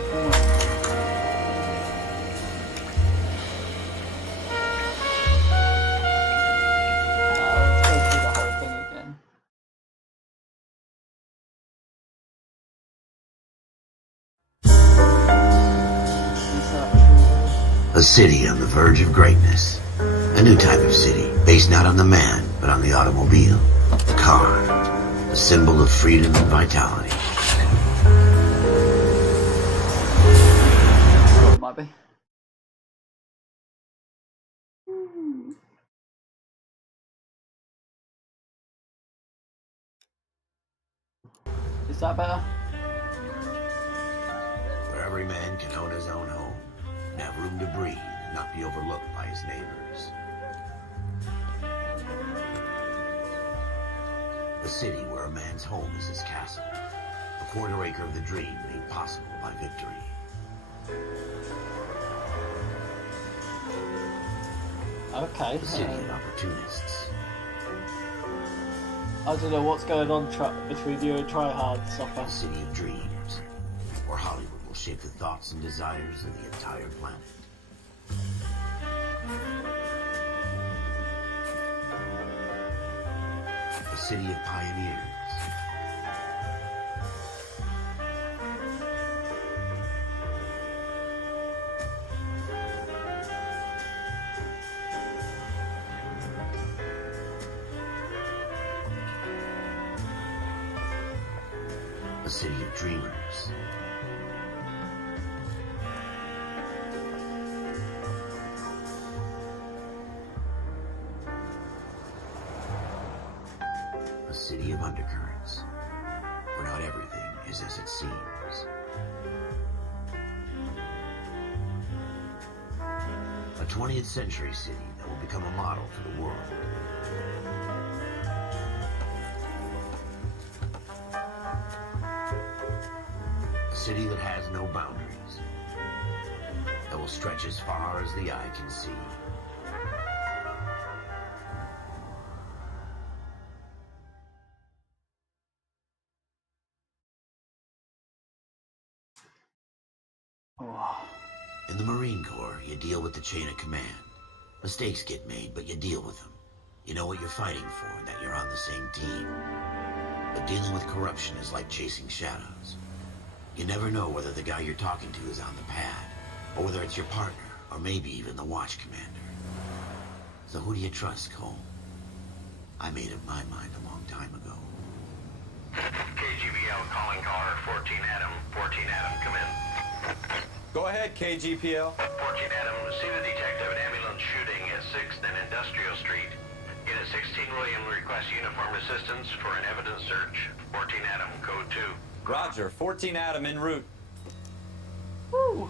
fucking way. Let's go through the whole thing again. A city on the verge of greatness. A new type of city, based not on the man, but on the automobile. The car. A symbol of freedom and vitality. Oh, it might be. Is that better? Where every man can own his own home, and have room to breathe, and not be overlooked by his neighbors. A city where a man's home is his castle. A quarter acre of the dream made possible by victory. Okay. A city of opportunists. I don't know what's going on between you and Tryhard, Sopper. A city of dreams, where Hollywood will shape the thoughts and desires of the entire planet. A city of pioneers. A city of dreamers. A city of undercurrents, where not everything is as it seems. A 20th century city that will become a model for the world. A city that has no boundaries, that will stretch as far as the eye can see. Oh. In the Marine Corps, you deal with the chain of command. Mistakes get made, but you deal with them. You know what you're fighting for, and that you're on the same team. But dealing with corruption is like chasing shadows. You never know whether the guy you're talking to is on the pad, or whether it's your partner, or maybe even the watch commander. So who do you trust, Cole? I made up my mind a long time ago. KGBL calling caller 14 Adam. 14 Adam, come in. Go ahead, KGPL. 14 Adam, see the detective, an ambulance shooting at 6th and Industrial Street. Unit 16 William requests uniform assistance for an evidence search. 14 Adam, code 2. Roger, 14 Adam en route. Woo.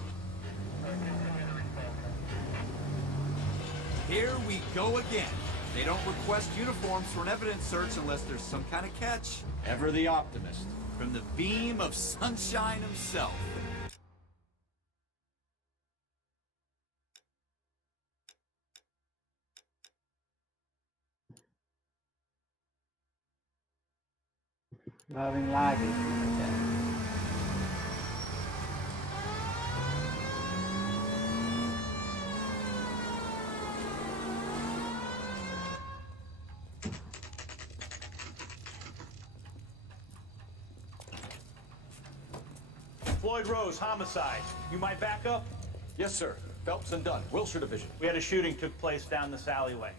Here we go again. They don't request uniforms for an evidence search unless there's some kind of catch. Ever the optimist. From the beam of sunshine himself. You're having laggy again. Floyd Rose, homicide. You my backup? Yes, sir. Phelps and Dunn, Wilshire Division. We had a shooting took place down this alleyway.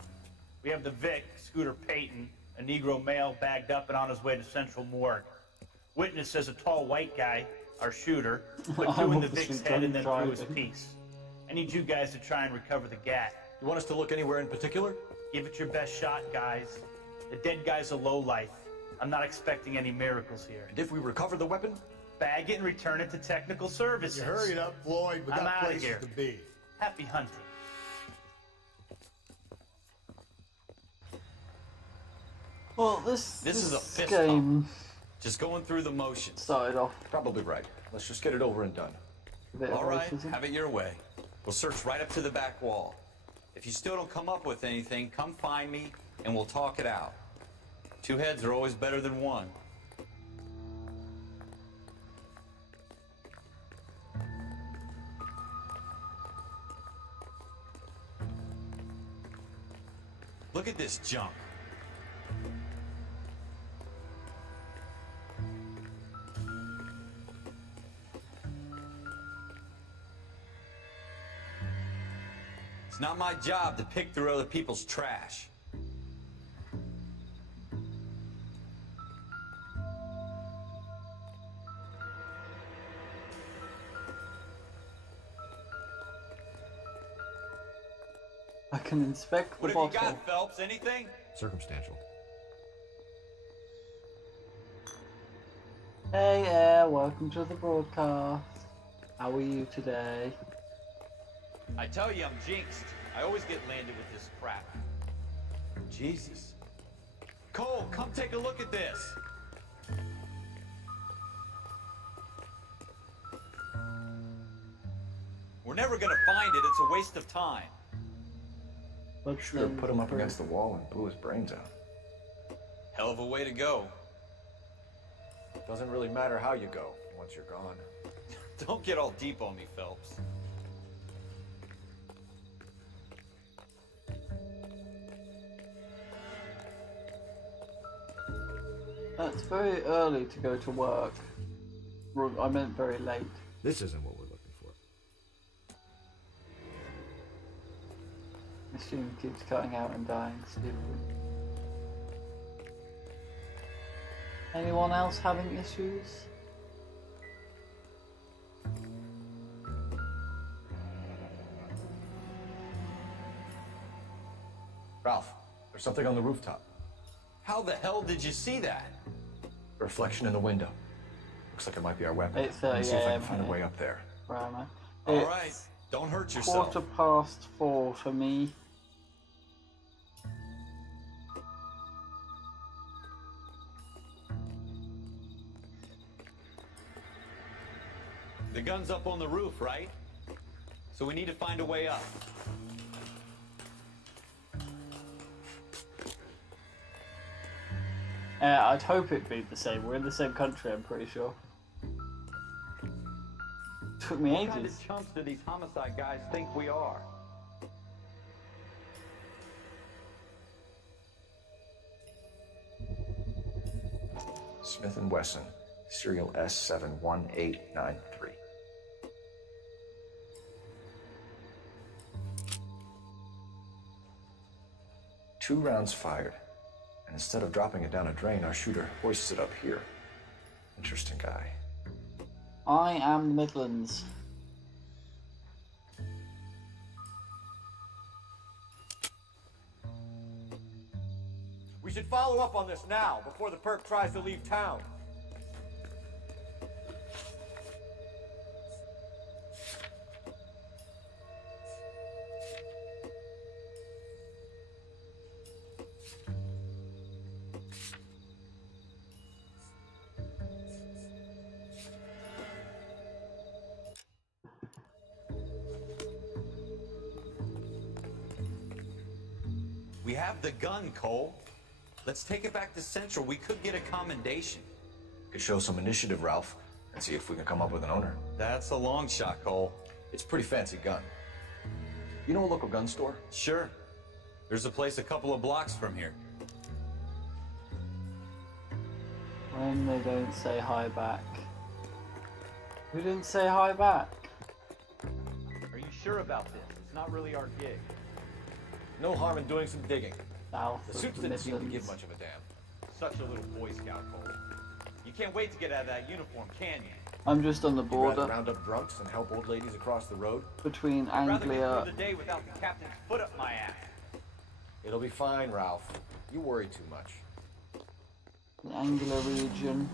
We have the Vic, Scooter Payton, a Negro male bagged up and on his way to Central Morgue. Witness says a tall white guy, our shooter, put two in the Vic's head and then threw his piece. I need you guys to try and recover the gat. You want us to look anywhere in particular? Give it your best shot, guys. The dead guy's a lowlife. I'm not expecting any miracles here. And if we recover the weapon? Bag it and return it to technical services. You hurry it up, Floyd. We I'm got outta places here. to be. Happy hunting. Well, this is a fist game Just going through the motions. started off Probably right. Let's just get it over and done. a bit All of right, racism. have it your way. We'll search right up to the back wall. If you still don't come up with anything, come find me and we'll talk it out. Two heads are always better than one. Look at this junk. It's not my job to pick through other people's trash. I can inspect the What have bottle. you got, Phelps? Anything? Circumstantial. Hey Air, welcome to the broadcast. How are you today? I tell you, I'm jinxed. I always get landed with this crap. Jesus. Cole, come take a look at this. We're never gonna find it. It's a waste of time. What's Should have put him up against the wall and blew his brains out. Hell of a way to go. Doesn't really matter how you go once you're gone. Don't get all deep on me, Phelps. It's very early to go to work. Well, I meant very late. This isn't what we're looking for. The student keeps cutting out and dying stupidly. Anyone else having issues? Ralph, there's something on the rooftop. How the hell did you see that? A reflection in the window. Looks like it might be our weapon. 8:30 Let me see if I AM can find a here. way up there. Grammar. All right, don't hurt yourself. 4:15 for me. The gun's up on the roof, right? So we need to find a way up. I'd hope it'd be the same. We're in the same country, I'm pretty sure. Took me What kind ages. of chumps do these homicide guys think we are? Smith & Wesson, serial S71893. Two rounds fired, and instead of dropping it down a drain, our shooter hoists it up here. Interesting guy. I am the Midlands. We should follow up on this now, before the perp tries to leave town. We have the gun, Cole. Let's take it back to Central. We could get a commendation. Could show some initiative, Ralph, and see if we can come up with an owner. That's a long shot, Cole. It's a pretty fancy gun. You know a local gun store? Sure. There's a place a couple of blocks from here. When they don't say hi back. We didn't say hi back. Are you sure about this? It's not really our gig. No harm in doing some digging. South The of suits the didn't seem to Midlands. give much of a damn. Such a little Boy Scout, Cole. You can't wait to get out of that uniform, can you? I'm just on the You'd rather border round up drunks and help old ladies across the road? between I'd rather get Anglia. through the day without the captain's foot up my ass. It'll be fine, Ralph. You worry too much. The Anglia region.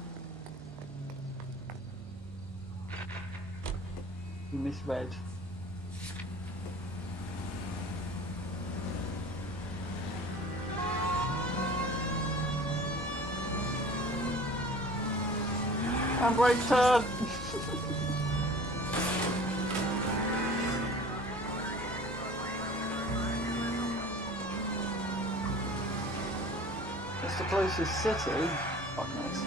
You misread. Handbrake turn! It's the closest city. Fuck knows.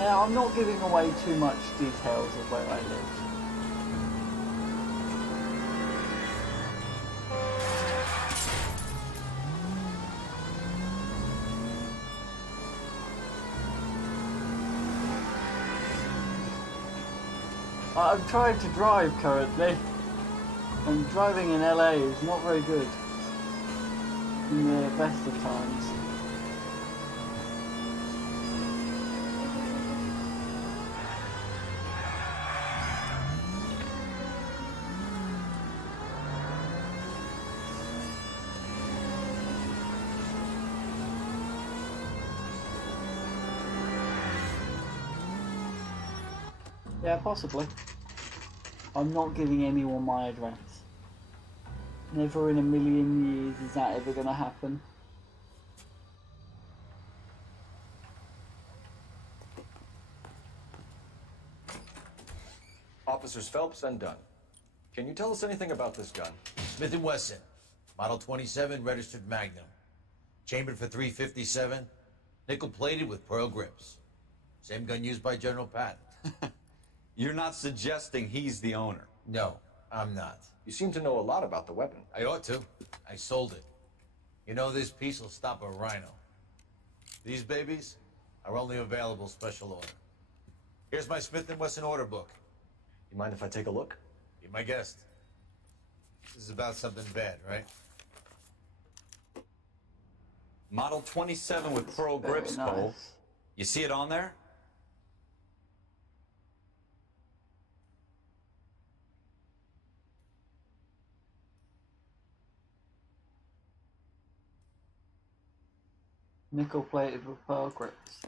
Yeah, I'm not giving away too much details of where I live. I'm trying to drive currently, and driving in LA is not very good in the best of times. Yeah, possibly. I'm not giving anyone my address. Never in a million years is that ever gonna happen. Officers Phelps and Dunn. Can you tell us anything about this gun? Smith & Wesson, Model 27, registered Magnum. Chambered for .357, nickel-plated with pearl grips. Same gun used by General Patton. You're not suggesting he's the owner? No, I'm not. You seem to know a lot about the weapon. I ought to. I sold it. You know, this piece will stop a rhino. These babies are only available special order. Here's my Smith & Wesson order book. You mind if I take a look? Be my guest. This is about something bad, right? Model 27 with pearl Very grips, Cole. nice. You see it on there? Nickel plated with pearl grips.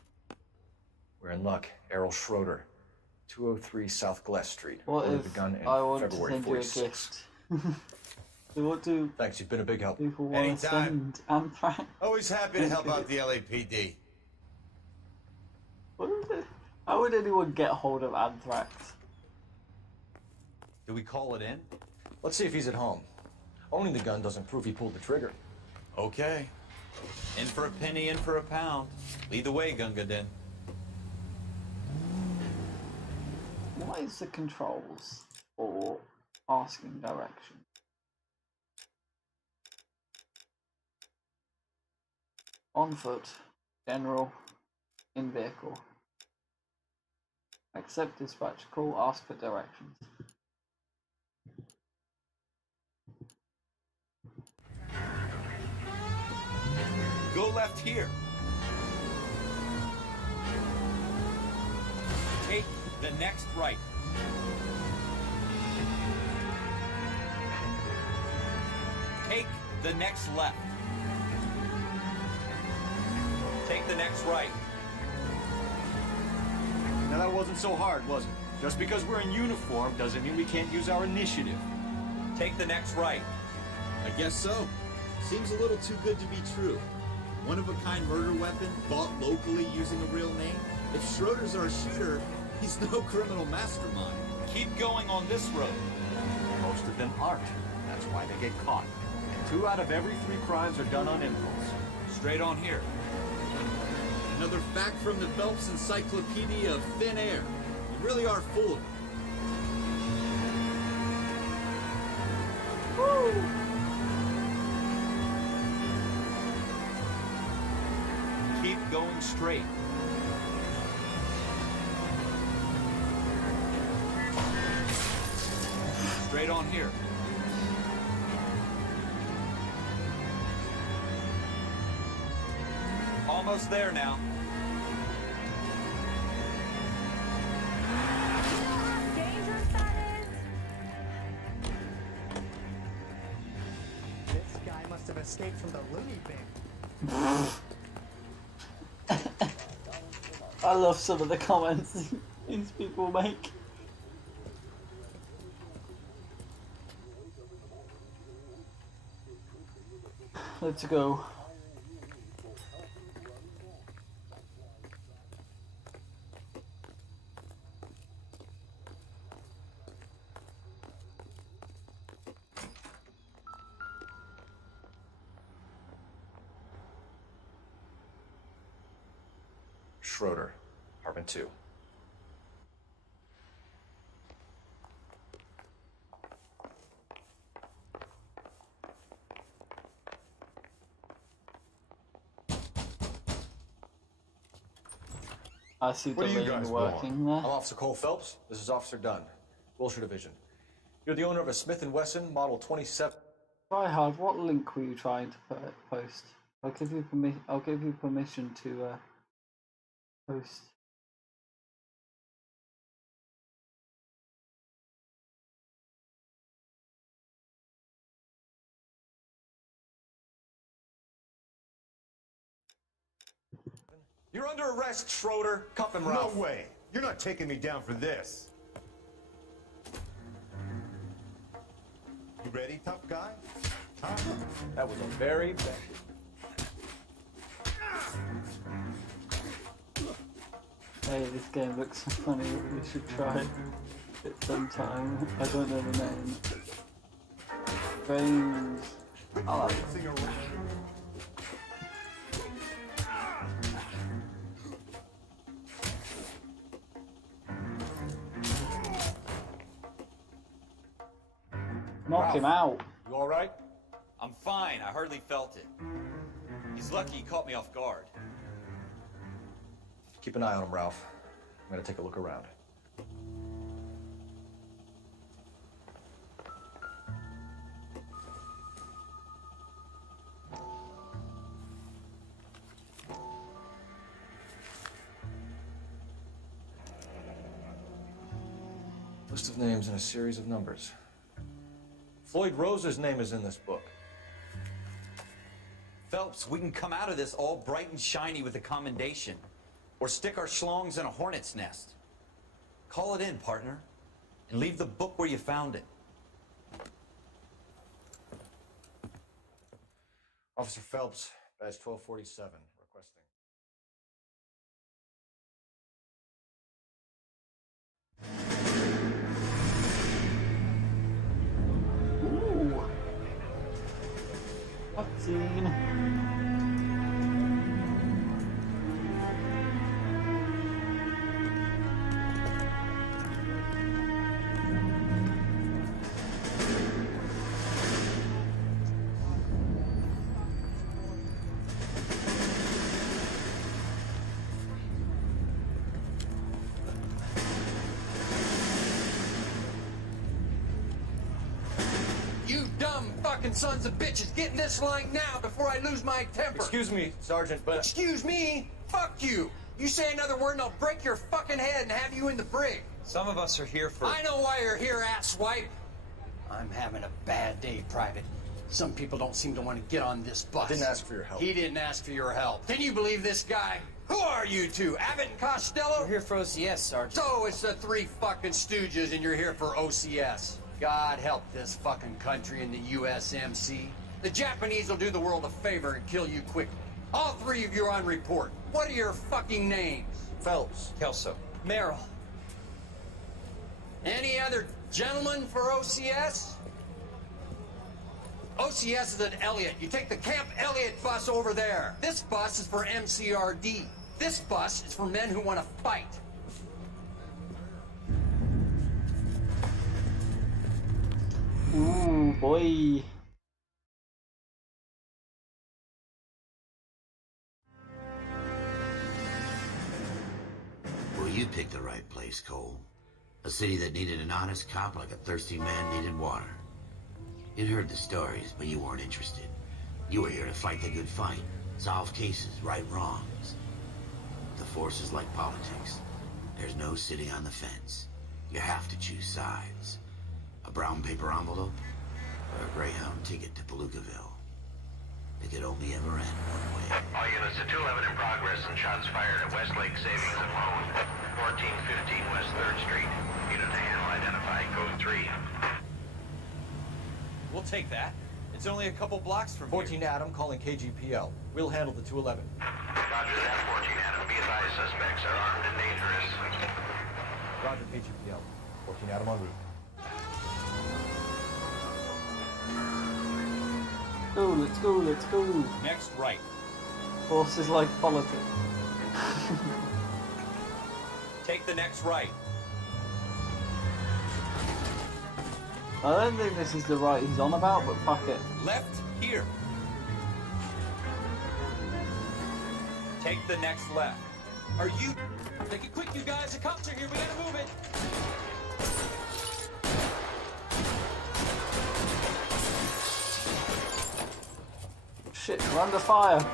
We're in luck. Errol Schroeder, 203 South Glass Street. What Ordered if the gun in I want February to send you a 46. gift? So what do Thanks, you've been a big help. people want to Anytime. send anthrax? Always happy to help out the LAPD. What is it? How would anyone get hold of anthrax? Do we call it in? Let's see if he's at home. Owning the gun doesn't prove he pulled the trigger. Okay. In for a penny, in for a pound. Lead the way, Gunga Din. What is the controls for asking direction? On foot, general, in vehicle. Accept dispatch call, ask for directions. Go left here. Take the next right. Take the next left. Take the next right. Now that wasn't so hard, was it? Just because we're in uniform doesn't mean we can't use our initiative. Take the next right. I guess so. Seems a little too good to be true. One-of-a-kind murder weapon bought locally using a real name? If Schroeder's our shooter, he's no criminal mastermind. Keep going on this road. Most of them aren't. That's why they get caught. 2 out of every 3 crimes are done on impulse. Straight on here. Another fact from the Phelps Encyclopedia of Thin Air. You really are full of it. Woo! Keep going straight. Straight on here. Almost there now. Dangerous, that is. This guy must have escaped from the loony bin. I love some of the comments these people make. Let's go. Schroeder, apartment 2. I see the Where do you lane guys working belong? there. I'm Officer Cole Phelps. This is Officer Dunn, Wilshire Division. You're the owner of a Smith & Wesson Model 27. Try hard. What link were you trying to post? I'll give you permission to post. You're under arrest, Schroeder. Cuff him, No Ralph. way. You're not taking me down for this. You ready, tough guy? Huh? That was a very bad. Hey, this game looks funny. We should try it sometime. I don't know the name. Brains. I like it. Sing around. Knock him out. You all right? I'm fine. I hardly felt it. He's lucky he caught me off guard. Keep an eye on him, Ralph. I'm gonna take a look around. List of names and a series of numbers. Floyd Rose's name is in this book. Phelps, we can come out of this all bright and shiny with a commendation. Or stick our schlongs in a hornet's nest. Call it in, partner. And leave the book where you found it. Officer Phelps, badge 1247, requesting. Ooh. Cutscene. You dumb fucking sons of bitches, get in this line now before I lose my temper. Excuse me, Sergeant, but... Excuse me? Fuck you. You say another word and I'll break your fucking head and have you in the brig. Some of us are here for... I know why you're here, asswipe. I'm having a bad day, Private. Some people don't seem to want to get on this bus. Didn't ask for your help. He didn't ask for your help. Can you believe this guy? Who are you two? Abbott and Costello? We're here for OCS, Sergeant. So it's the three fucking stooges and you're here for OCS. God help this fucking country and the USMC. The Japanese will do the world a favor and kill you quickly. All three of you are on report. What are your fucking names? Phelps. Kelso. Merrill. Any other gentlemen for OCS? OCS is at Elliott. You take the Camp Elliott bus over there. This bus is for MCRD. This bus is for men who want to fight. Ooh, boy. Well, you picked the right place, Cole. A city that needed an honest cop like a thirsty man needed water. You'd heard the stories, but you weren't interested. You were here to fight the good fight, solve cases, right wrongs. The force is like politics. There's no sitting on the fence. You have to choose sides. A brown paper envelope, or a Greyhound ticket to Palookaville. It could only ever end one way. All units at 211 in progress and shots fired at Westlake Savings and Loan, 1415 West 3rd Street. Unit to handle identified code 3. We'll take that. It's only a couple blocks from 14 here. Adam calling KGPL. We'll handle the 211. Roger that, 14 Adam. Be advised, suspects are armed and dangerous. Roger, KGPL. 14 Adam en route. Go, let's go, let's go. Next right. Force is like politics. Take the next right. I don't think this is the right he's on about, but fuck it. Left here. Take the next left. Are you... Make it quick, you guys. The cops are here. We gotta move it. Shit, we're under fire.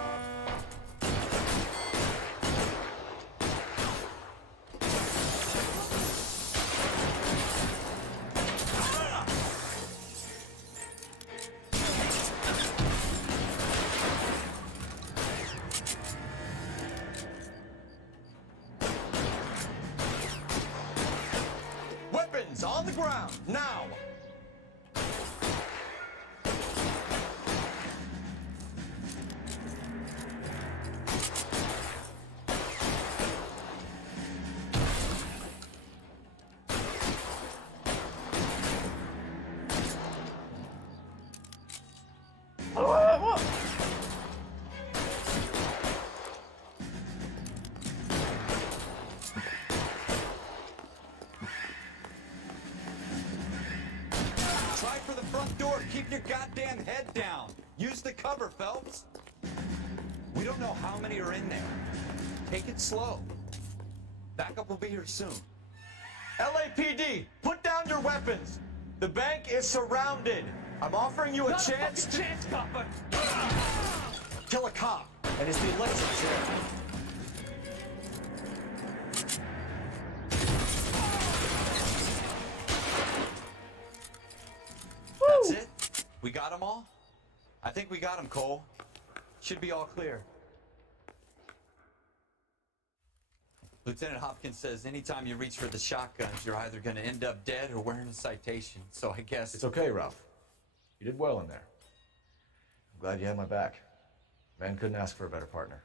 Weapons on the ground, now! What? Try for the front door. Keep your goddamn head down. Use the cover, Phelps. We don't know how many are in there. Take it slow. Backup will be here soon. LAPD, put down your weapons. The bank is surrounded. I'm offering you a chance to copper. kill a cop, and it's the electric chair. That's it? We got them all? I think we got them, Cole. Should be all clear. Lieutenant Hopkins says anytime you reach for the shotguns, you're either going to end up dead or wearing a citation. So I guess... It's okay, Ralph. You did well in there. I'm glad you had my back. Man couldn't ask for a better partner.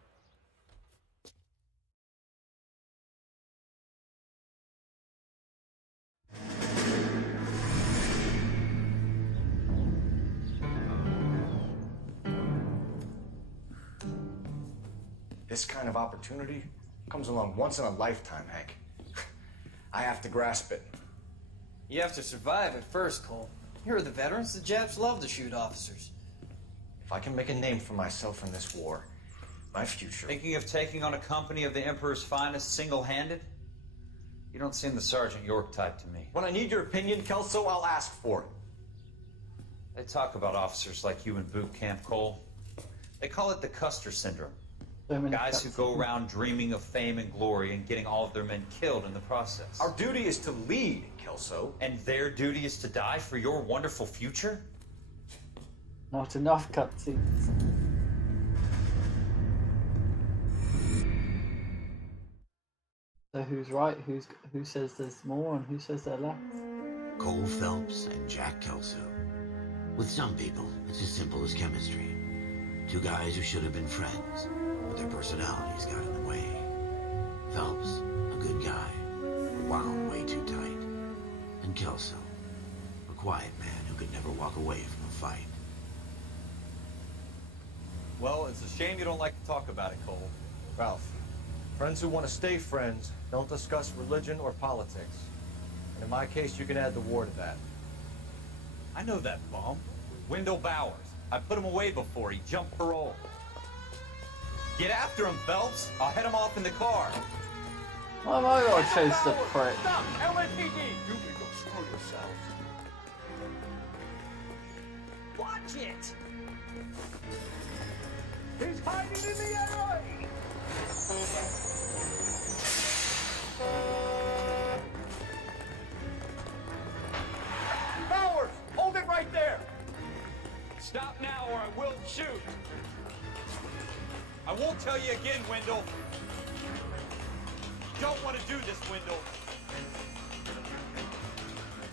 This kind of opportunity comes along once in a lifetime, Hank. I have to grasp it. You have to survive at first, Cole. Here are the veterans. The Japs love to shoot officers. If I can make a name for myself in this war, my future... Thinking of taking on a company of the Emperor's finest single-handed? You don't seem the Sergeant York type to me. When I need your opinion, Kelso, I'll ask for it. They talk about officers like you in boot camp, Cole. They call it the Custer syndrome. Guys who go around dreaming of fame and glory and getting all of their men killed in the process. Our duty is to lead, Kelso. And their duty is to die for your wonderful future? Not enough cutscenes. So who's right? Who says there's more and who says they're less? Cole Phelps and Jack Kelso. With some people, it's as simple as chemistry. Two guys who should have been friends, but their personalities got in the way. Phelps, a good guy, wound way too tight. And Kelso, a quiet man who could never walk away from a fight. Well, it's a shame you don't like to talk about it, Cole. Ralph, friends who want to stay friends don't discuss religion or politics. And in my case, you can add the war to that. I know that bum. Wendell Bowers. I put him away before. He jumped parole. Get after him, Phelps. I'll head him off in the car. Why am I gonna chase the prick? Stop! LAPD! You can go screw yourselves. Watch it! He's hiding in the alley! Bowers! Hold it right there! Stop now or I will shoot. I won't tell you again, Wendell. You don't want to do this, Wendell.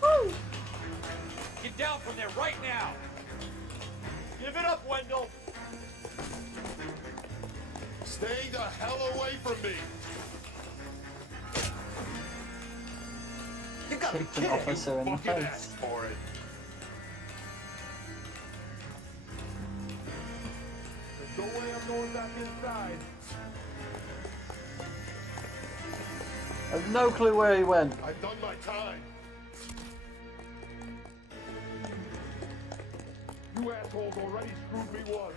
Woo! Get down from there right now. Give it up, Wendell! Stay the hell away from me! You gotta be Kicked an kidding! officer in the Fucking face. asked for it. There's no way I'm going back inside. I have no clue where he went. I've done my time. You assholes already screwed me once.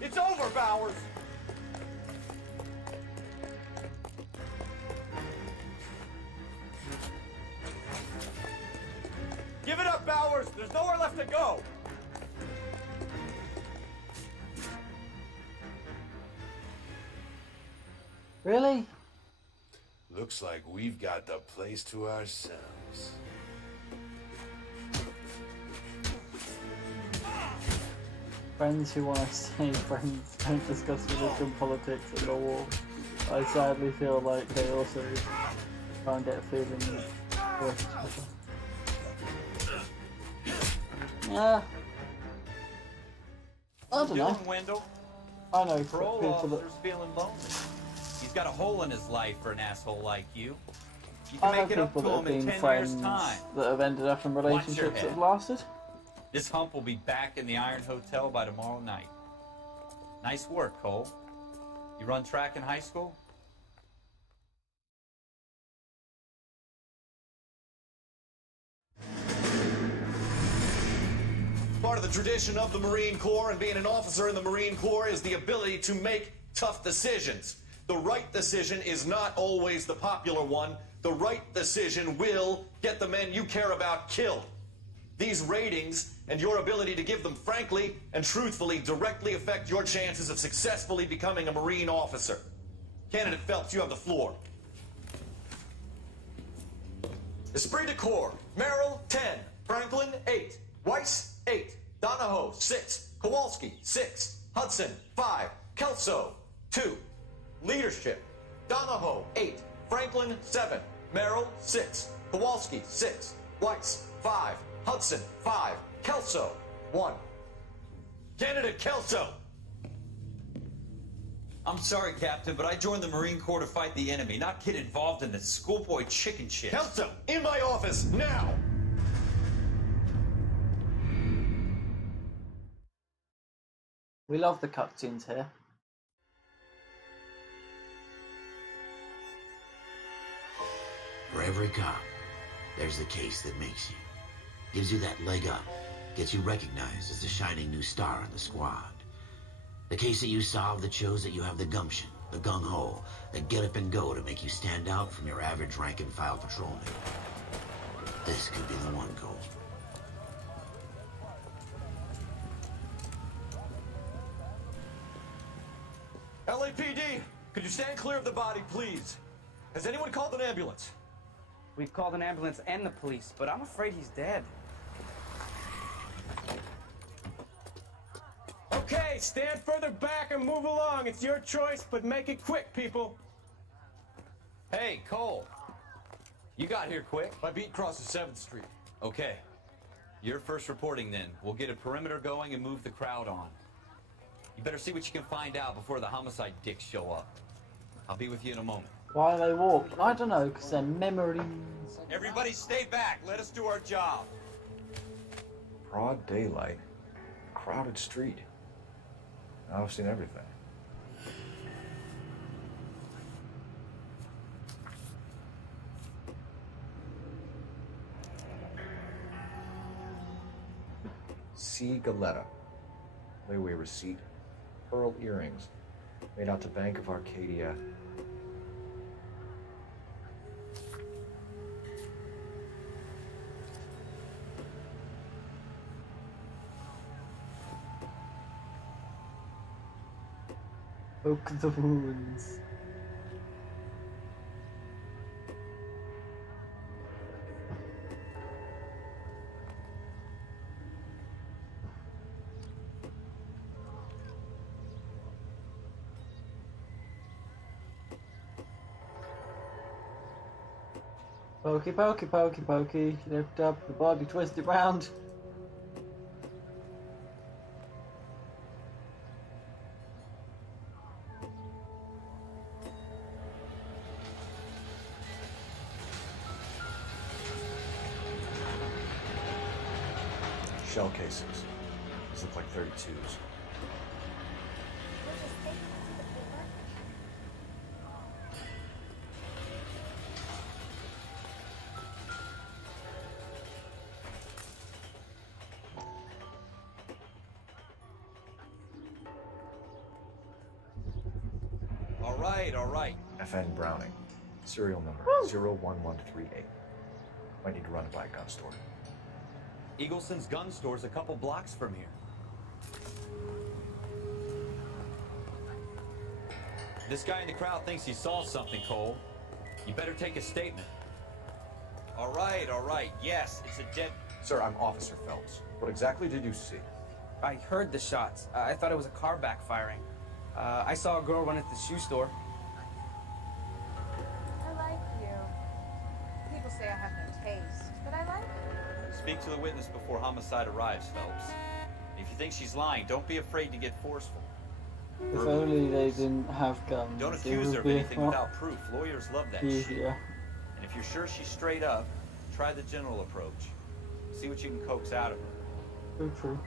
It's over, Bowers! Give it up, Bowers! There's nowhere left to go! Really? Looks like we've got the place to ourselves. Friends who want to stay friends don't discuss religion, politics, and the war. I sadly feel like they also try and get a feeling that yeah. I don't know. Wendell? I know Parole people that officer's feeling lonely. He's got a hole in his life for an asshole like you. You I can know make it up people to that have him in been 10 friends years' time. that have ended up in Watch your relationships that head. have lasted. This hump will be back in the Iron Hotel by tomorrow night. Nice work, Cole. You run track in high school? Part of the tradition of the Marine Corps and being an officer in the Marine Corps is the ability to make tough decisions. The right decision is not always the popular one. The right decision will get the men you care about killed. These ratings and your ability to give them frankly and truthfully directly affect your chances of successfully becoming a Marine officer. Candidate Phelps, you have the floor. Esprit de Corps, Merrill, 10. Franklin, 8. Weiss, 8. Donahoe, 6. Kowalski, 6. Hudson, 5. Kelso, 2. Leadership, Donahoe, 8. Franklin, 7. Merrill, 6. Kowalski, 6. Weiss, 5. Hudson, 5. Kelso, 1. Candidate Kelso! I'm sorry, Captain, but I joined the Marine Corps to fight the enemy, not get involved in the schoolboy chicken shit. Kelso, in my office, now! We love the cutscenes here. For every cop, there's the case that makes you. Gives you that leg up. Gets you recognized as the shining new star in the squad. The case that you solve that shows that you have the gumption, the gung-ho, the get up and go to make you stand out from your average rank-and-file patrolman. This could be the one, Cole. LAPD, could you stand clear of the body, please? Has anyone called an ambulance? We've called an ambulance and the police, but I'm afraid he's dead. Okay, stand further back and move along. It's your choice, but make it quick, people. Hey, Cole. You got here quick. My beat crosses 7th Street. Okay. You're first reporting then. We'll get a perimeter going and move the crowd on. You better see what you can find out before the homicide dicks show up. I'll be with you in a moment. Why they walked? I don't know, because they're memories. Everybody stay back. Let us do our job. Broad daylight, crowded street. Now I've seen everything. C. Galetta. Layaway receipt. Pearl earrings. Made out to Bank of Arcadia. Poke the wounds. Pokey, pokey, pokey, pokey. Lift up the body, twist it round. Shell cases. These look like 32s. All right. FN Browning. Serial number 01138. Might need to run it by a gun store. Eagleson's gun store's a couple blocks from here. This guy in the crowd thinks he saw something, Cole. You better take a statement. All right. Yes, it's a dead... Sir, I'm Officer Phelps. What exactly did you see? I heard the shots. I thought it was a car backfiring. I saw a girl run at the shoe store. I like you. People say I have no taste, but I like you. Speak to the witness before homicide arrives, Phelps. If you think she's lying, don't be afraid to get forceful. If only they didn't have guns. Don't it accuse would her of be anything a lot without proof. Lawyers love that shit. easier. And if you're sure she's straight up, try the general approach. See what you can coax out of her. True.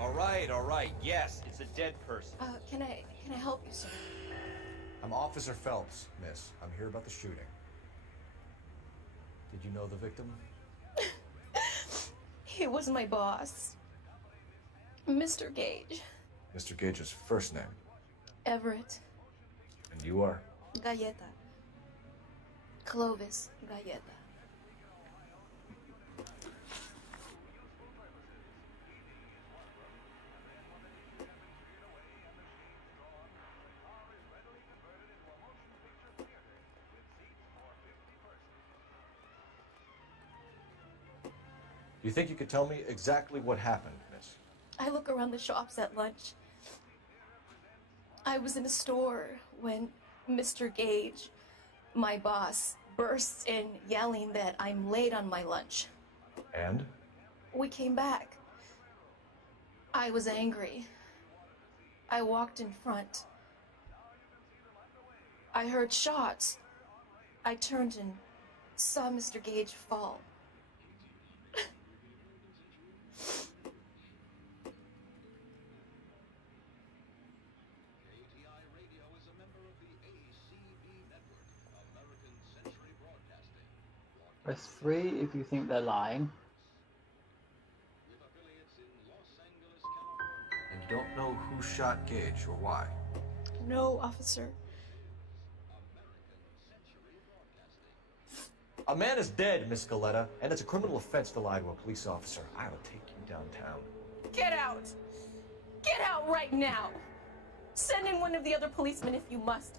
All right. Yes, it's a dead person. Can I help you, sir? I'm Officer Phelps, miss. I'm here about the shooting. Did you know the victim? He was my boss, Mr. Gage. Mr. Gage's first name. Everett. And you are? Galleta. Clovis Galleta. You think you could tell me exactly what happened, miss? I look around the shops at lunch. I was in a store when Mr. Gage, my boss, bursts in yelling that I'm late on my lunch. And? We came back. I was angry. I walked in front. I heard shots. I turned and saw Mr. Gage fall. Press 3 if you think they're lying. And you don't know who shot Gage or why? No, officer. A man is dead, Miss Galletta, and it's a criminal offense to lie to a police officer. I will take you downtown. Get out! Get out right now! Send in one of the other policemen if you must,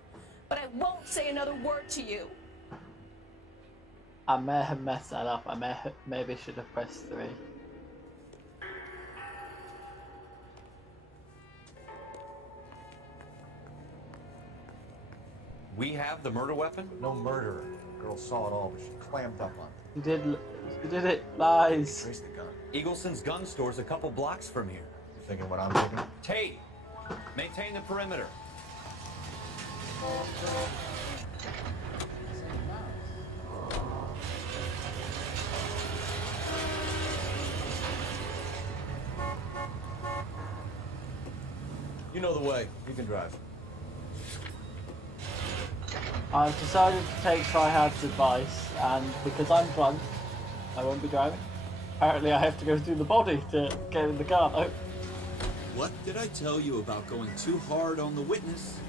but I won't say another word to you. I may have messed that up. I maybe should have pressed 3. We have the murder weapon? No murderer. The girl saw it all, but she clammed up on it. You did it. Lies. Trace the gun. Eagleson's gun store's a couple blocks from here. You thinking what I'm thinking? Tate, maintain the perimeter. You know the way. You can drive. I've decided to take Tryhard's advice, and because I'm drunk, I won't be driving. Apparently I have to go through the body to get in the car, though. What did I tell you about going too hard on the witness?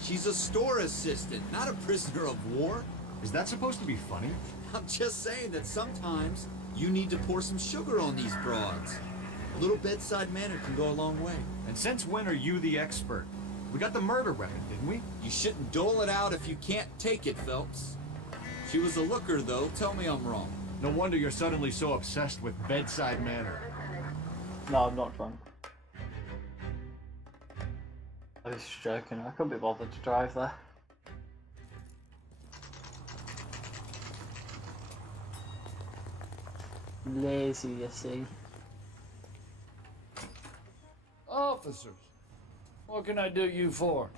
She's a store assistant, not a prisoner of war. Is that supposed to be funny? I'm just saying that sometimes you need to pour some sugar on these broads. A little bedside manner can go a long way. And since when are you the expert? We got the murder weapon, didn't we? You shouldn't dole it out if you can't take it, Phelps. She was a looker, though. Tell me I'm wrong. No wonder you're suddenly so obsessed with bedside manner. No, I'm not drunk. I was just joking. I couldn't be bothered to drive there. Lazy, you see. Officers, what can I do you for?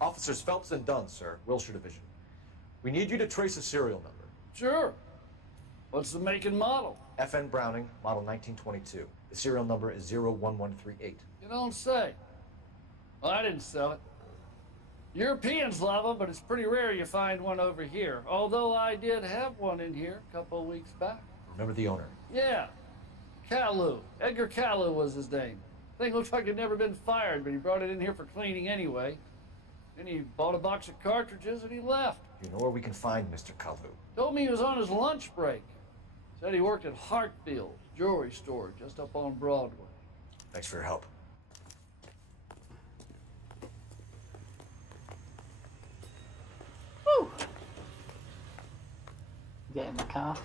Officers Phelps and Dunn, sir. Wilshire Division. We need you to trace a serial number. Sure. What's the make and model? FN Browning, model 1922. The serial number is 01138. You don't say. Well, I didn't sell it. Europeans love them, but it's pretty rare you find one over here. Although I did have one in here a couple of weeks back. Remember the owner? Yeah. Caillou. Edgar Caillou was his name. Thing looks like it'd never been fired, but he brought it in here for cleaning anyway. Then he bought a box of cartridges and he left. You know where we can find Mr. Kalu? Told me he was on his lunch break. Said he worked at Hartfield's jewelry store just up on Broadway. Thanks for your help. Woo! Get in the car.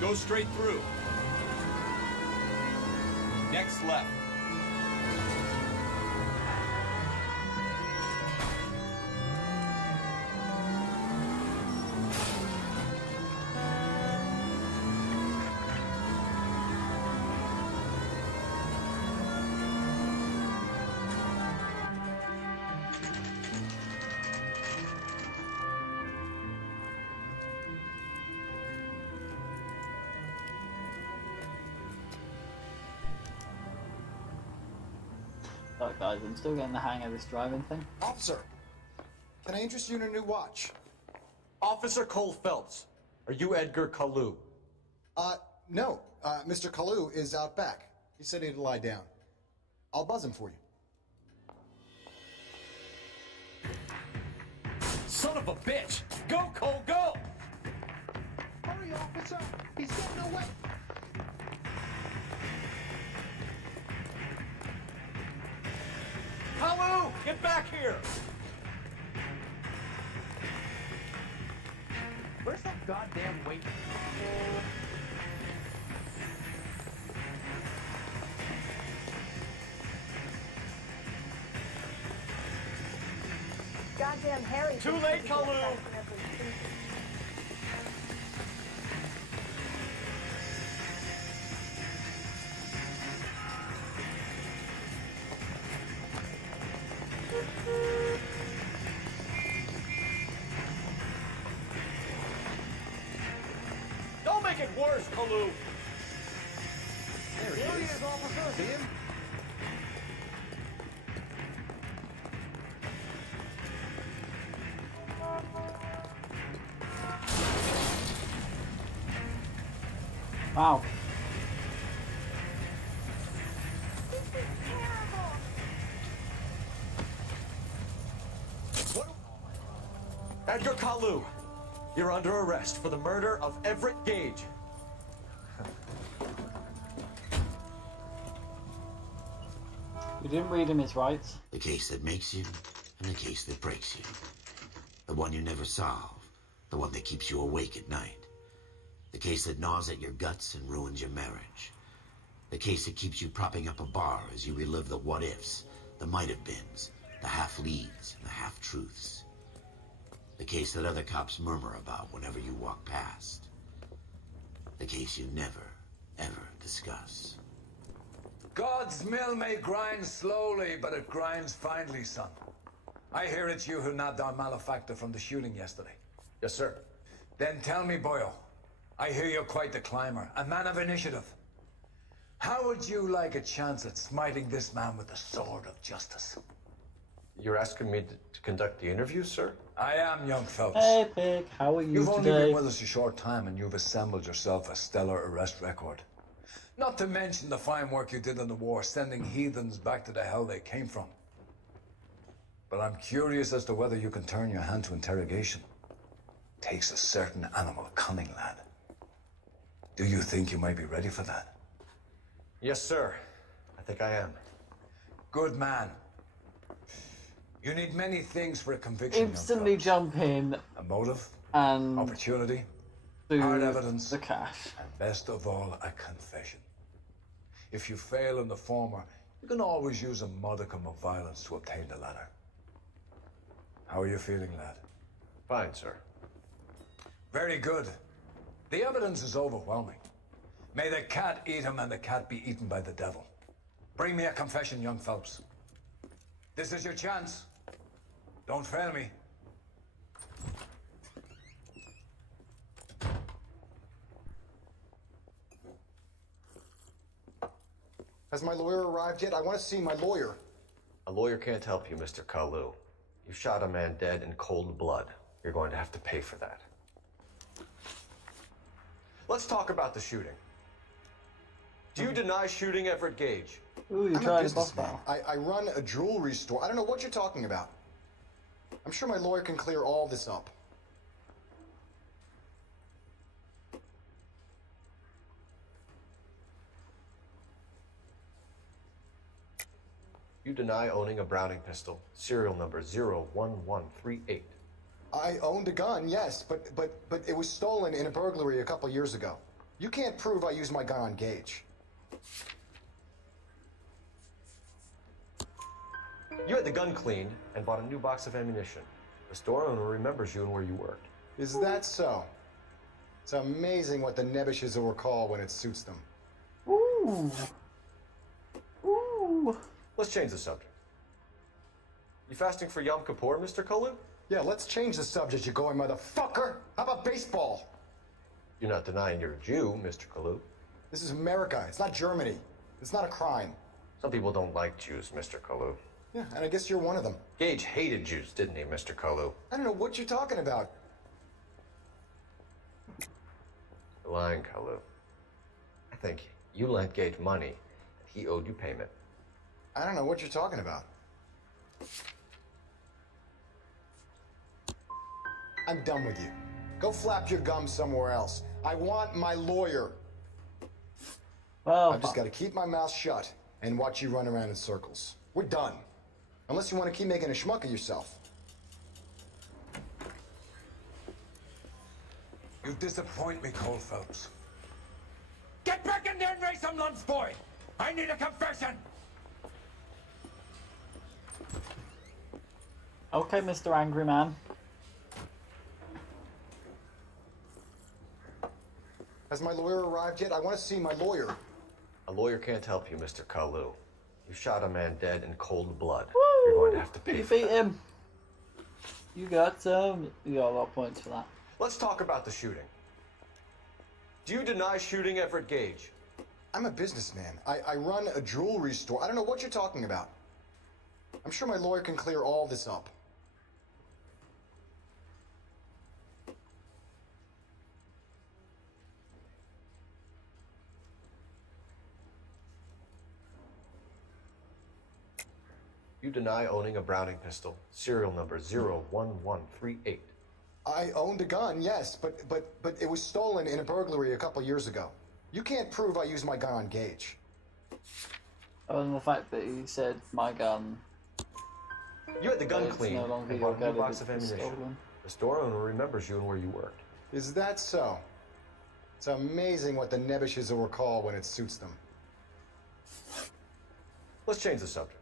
Go straight through. Next left. Look guys, I'm still getting the hang of this driving thing. Officer, can I interest you in a new watch? Officer Cole Phelps, are you Edgar Kalu? No. Mr. Kalu is out back. He said he'd lie down. I'll buzz him for you. Son of a bitch! Go, Cole, go! Hurry, officer! He's getting away! Kalu, get back here! Where's that goddamn weight? Goddamn Harry. Too late, Kalu! Don't make it worse, Kalu! There he is, officer. See him? Wow. Edgar Kalu, you're under arrest for the murder of Everett Gage. You didn't read him his rights. The case that makes you, and the case that breaks you. The one you never solve. The one that keeps you awake at night. The case that gnaws at your guts and ruins your marriage. The case that keeps you propping up a bar as you relive the what-ifs, the might-have-beens, the half-leads, and the half-truths. The case that other cops murmur about whenever you walk past. The case you never, ever discuss. God's mill may grind slowly, but it grinds finely, son. I hear it's you who nabbed our malefactor from the shooting yesterday. Yes, sir. Then tell me, boyo, I hear you're quite the climber, a man of initiative. How would you like a chance at smiting this man with the sword of justice? You're asking me to conduct the interview, sir? I am, young Phelps. Hey, Pig, how are you You've only today? been with us a short time, and you've assembled yourself a stellar arrest record. Not to mention the fine work you did in the war, sending heathens back to the hell they came from. But I'm curious as to whether you can turn your hand to interrogation. Takes a certain animal cunning, lad. Do you think you might be ready for that? Yes, sir. I think I am. Good man. You need many things for a conviction. Instantly jump in A motive, and opportunity, do hard evidence, the cash. and best of all, a confession. If you fail in the former, you can always use a modicum of violence to obtain the latter. How are you feeling, lad? Fine, sir. Very good. The evidence is overwhelming. May the cat eat him and the cat be eaten by the devil. Bring me a confession, young Phelps. This is your chance. Don't fail me. Has my lawyer arrived yet? I want to see my lawyer. A lawyer can't help you, Mr. Kalu. You shot a man dead in cold blood. You're going to have to pay for that. Let's talk about the shooting. Do you deny shooting Everett Gage? Ooh, you I'm a tried a boss businessman. battle. I run a jewelry store. I don't know what you're talking about. I'm sure my lawyer can clear all this up. You deny owning a Browning pistol, serial number 01138. I owned a gun, yes, but it was stolen in a burglary a couple years ago. You can't prove I used my gun on Gage. You had the gun cleaned and bought a new box of ammunition. The store owner remembers you and where you worked. Is that so? It's amazing what the nebbishes will recall when it suits them. Ooh. Ooh. Let's change the subject. You fasting for Yom Kippur, Mr. Kalu? Yeah, let's change the subject, you going motherfucker. How about baseball? You're not denying you're a Jew, Mr. Kalu. This is America. It's not Germany. It's not a crime. Some people don't like Jews, Mr. Kalu. Yeah, and I guess you're one of them. Gage hated Jews, didn't he, Mr. Kalu? I don't know what you're talking about. You're lying, Kalu. I think you lent Gage money, and he owed you payment. I don't know what you're talking about. I'm done with you. Go flap your gums somewhere else. I want my lawyer. Well, I've just got to keep my mouth shut and watch you run around in circles. We're done. Unless you want to keep making a schmuck of yourself. You disappoint me, Cole Phelps. Get back in there and raise some lunch, boy! I need a confession! okay, Mr. Angry Man. Has my lawyer arrived yet? I want to see my lawyer. A lawyer can't help you, Mr. Kalu. You shot a man dead in cold blood. Woo! You're going to have to pay You for beat that. him. You got a lot of points for that. Let's talk about the shooting. Do you deny shooting Everett Gage? I'm a businessman. I run a jewelry store. I don't know what you're talking about. I'm sure my lawyer can clear all this up. You deny owning a Browning pistol, serial number 01138. I owned a gun, yes, but it was stolen in a burglary a couple years ago. You can't prove I used my gun on Gage. Oh, and the fact that he said my gun. You had the gun It's cleaned no longer and your bought a new gun, box it of was ammunition. stolen. The store owner remembers you and where you worked. Is that so? It's amazing what the nebbishes will recall when it suits them. Let's change the subject.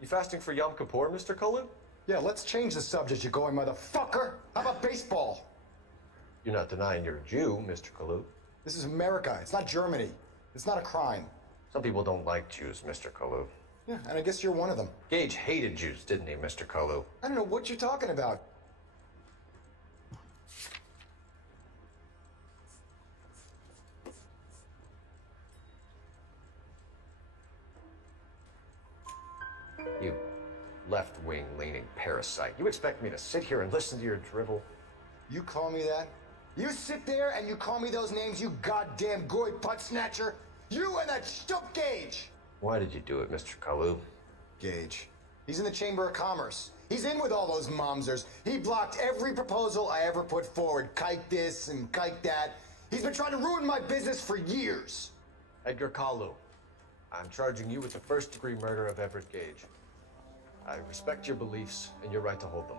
You fasting for Yom Kippur, Mr. Kalu? Yeah, let's change the subject, you going motherfucker. How about baseball? You're not denying you're a Jew, Mr. Kalu. This is America. It's not Germany. It's not a crime. Some people don't like Jews, Mr. Kalu. Yeah, and I guess you're one of them. Gage hated Jews, didn't he, Mr. Kalu? I don't know what you're talking about. You left-wing leaning parasite. You expect me to sit here and listen to your drivel? You call me that? You sit there and you call me those names, you goddamn goy butt snatcher? You and that stump Gage! Why did you do it, Mr. Kalu? Gage. He's in the Chamber of Commerce. He's in with all those momsers. He blocked every proposal I ever put forward. Kike this and kike that. He's been trying to ruin my business for years. Edgar Kalu, I'm charging you with the first-degree murder of Everett Gage. I respect your beliefs and your right to hold them.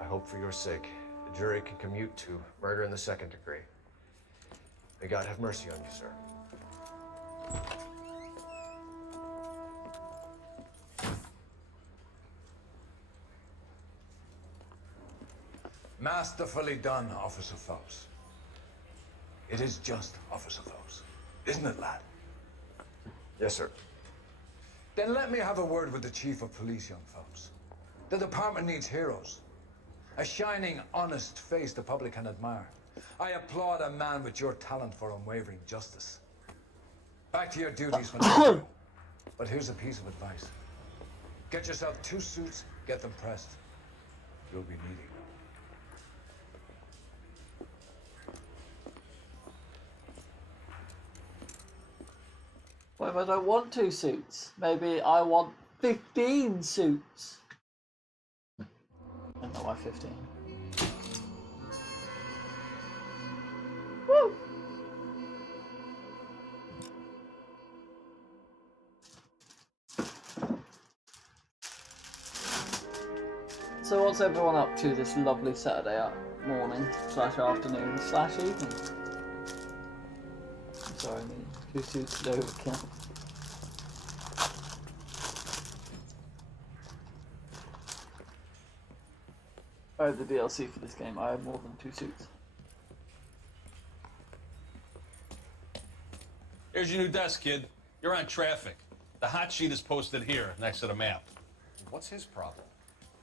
I hope for your sake the jury can commute to murder in the second degree. May God have mercy on you, sir. Masterfully done, Officer Phelps. It is just Officer Phelps, isn't it, lad? Yes, sir. Then let me have a word with the Chief of Police, young Phelps. The department needs heroes. A shining, honest face the public can admire. I applaud a man with your talent for unwavering justice. Back to your duties when But here's a piece of advice. Get yourself 2 suits, get them pressed. You'll be needing them. Maybe I don't want 2 suits. Maybe I want 15 suits. I don't know why 15. Woo! So what's everyone up to this lovely Saturday morning / afternoon / evening? I'm sorry, I mean, 2 suits is overkill. I have the DLC for this game. I have more than 2 suits. Here's your new desk, kid. You're on traffic. The hot sheet is posted here, next to the map. What's his problem?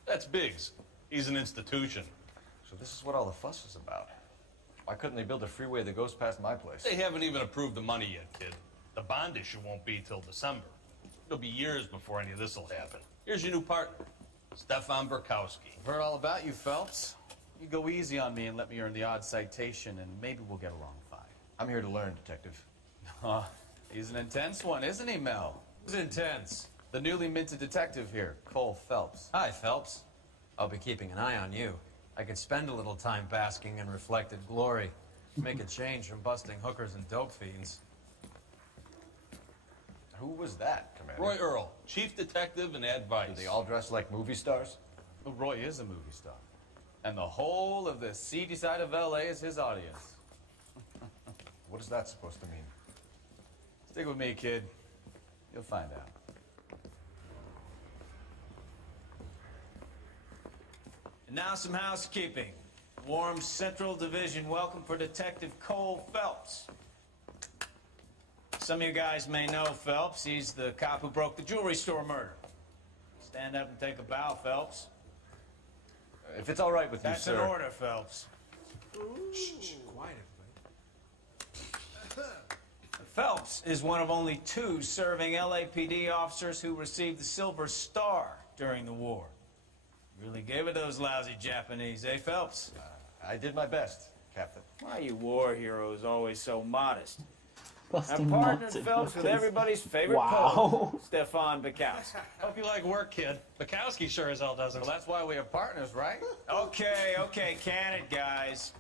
That's Biggs. He's an institution. So this is what all the fuss is about. Why couldn't they build a freeway that goes past my place? They haven't even approved the money yet, kid. The bond issue won't be till December. It'll be years before any of this will happen. Here's your new partner, Stefan Burkowski. I've heard all about you, Phelps. You go easy on me and let me earn the odd citation, and maybe we'll get along fine. I'm here to learn, Detective. He's an intense one, isn't he, Mel? Who's intense? The newly minted detective here, Cole Phelps. Hi, Phelps. I'll be keeping an eye on you. I could spend a little time basking in reflected glory. Make a change from busting hookers and dope fiends. Who was that, Commander? Roy Earl, chief detective and advice. Do they all dress like movie stars? Well, Roy is a movie star. And the whole of the seedy side of L.A. is his audience. What is that supposed to mean? Stick with me, kid. You'll find out. And now some housekeeping. Warm Central Division welcome for Detective Cole Phelps. Some of you guys may know Phelps. He's the cop who broke the jewelry store murder. Stand up and take a bow, Phelps. If it's all right with you, sir. That's an order, Phelps. Shh, quiet, everybody. Phelps is one of only 2 serving LAPD officers who received the Silver Star during the war. Really gave it those lousy Japanese, eh, Phelps? I did my best, Captain. Why are you war heroes always so modest? Busting I'm partnered nuts in Phelps with hookers. everybody's favorite Wow. poet, Stefan Burkowski. Hope you like work, kid. Bukowski sure as hell doesn't. Well, that's why we have partners, right? Okay, can it, guys.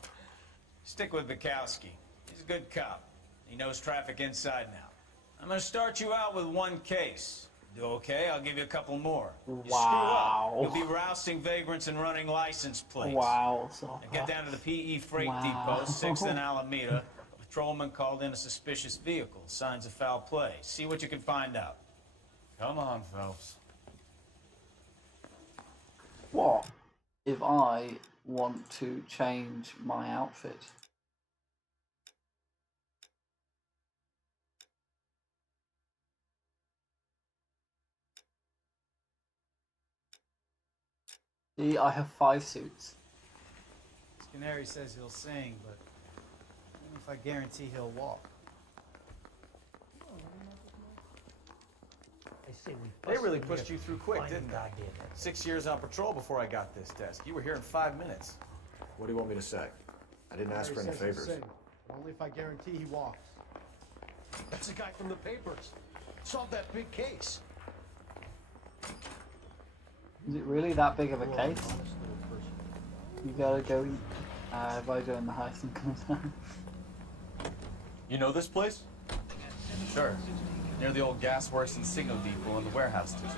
Stick with Bukowski. He's a good cop. He knows traffic inside and out. I'm going to start you out with 1 case. Do okay? I'll give you a couple more. You screw up, you'll be rousting vagrants and running license plates. Wow. So Now get down to the PE Freight Depot, 6th and Alameda. A patrolman called in a suspicious vehicle. Signs of foul play. See what you can find out. Come on, Phelps. what if I want to change my outfit? See, I have 5 suits. Canary says he'll sing, but I don't know if I guarantee he'll walk. They really pushed you through quick, didn't they? 6 years on patrol before I got this desk. You were here in 5 minutes. What do you want me to say? I didn't ask for any Canary says he'll favors. sing, but only if I guarantee he walks. That's the guy from the papers. Solved that big case. Is it really that big of a case? You gotta go eat. If I go in the heist and comes down. You know this place? Sure. Near the old gasworks and signal depot in the warehouse district.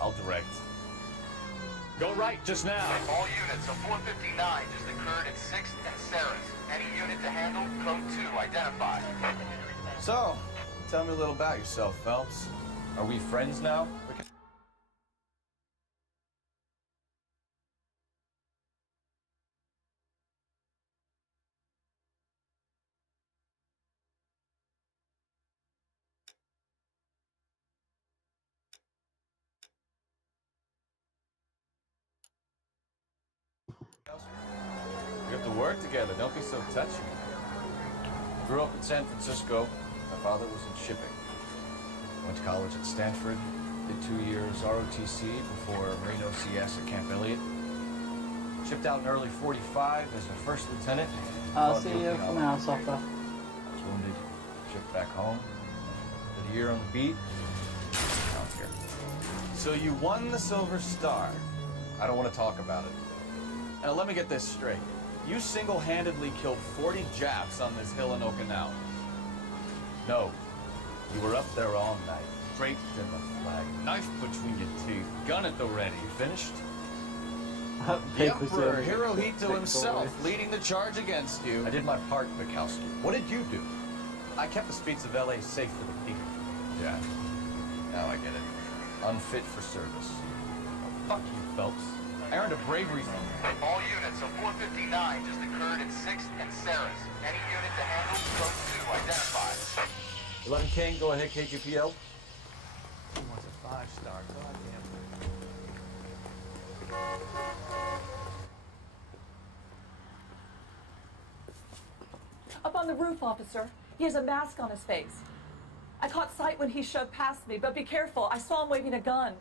I'll direct. Go right just now. All units, a 459 just occurred at 6th and Sarah's. Any unit to handle, code 2, identify. So, tell me a little about yourself, Phelps. Are we friends now? We have to work together. Don't be so touchy. Grew up in San Francisco. My father was in shipping. Went to college at Stanford. Did 2 years ROTC before Marine OCS at Camp Elliott. Shipped out in early 45 as a first lieutenant. I'll see you from now, Softer. I was wounded. Shipped back home. Been a year on the beat. Out here. So you won the Silver Star. I don't want to talk about it. Now let me get this straight. You single-handedly killed 40 Japs on this hill in Okinawa. No. You were up there all night, draped in the flag, knife between your teeth, gun at the ready. Finished? The Emperor Hirohito himself leading the charge against you. I did my part, Bukowski. What did you do? I kept the streets of LA safe for the people. Yeah. Now I get it. Unfit for service. Oh, fuck you, Phelps. I earned a bravery. All units, a 459 just occurred at 6th and Sarah's. Any unit to handle, code 2, identified. 11 King, go ahead, KGPL. He wants a 5-star. Goddamn. Up on the roof, officer. He has a mask on his face. I caught sight when he shoved past me, but be careful. I saw him waving a gun.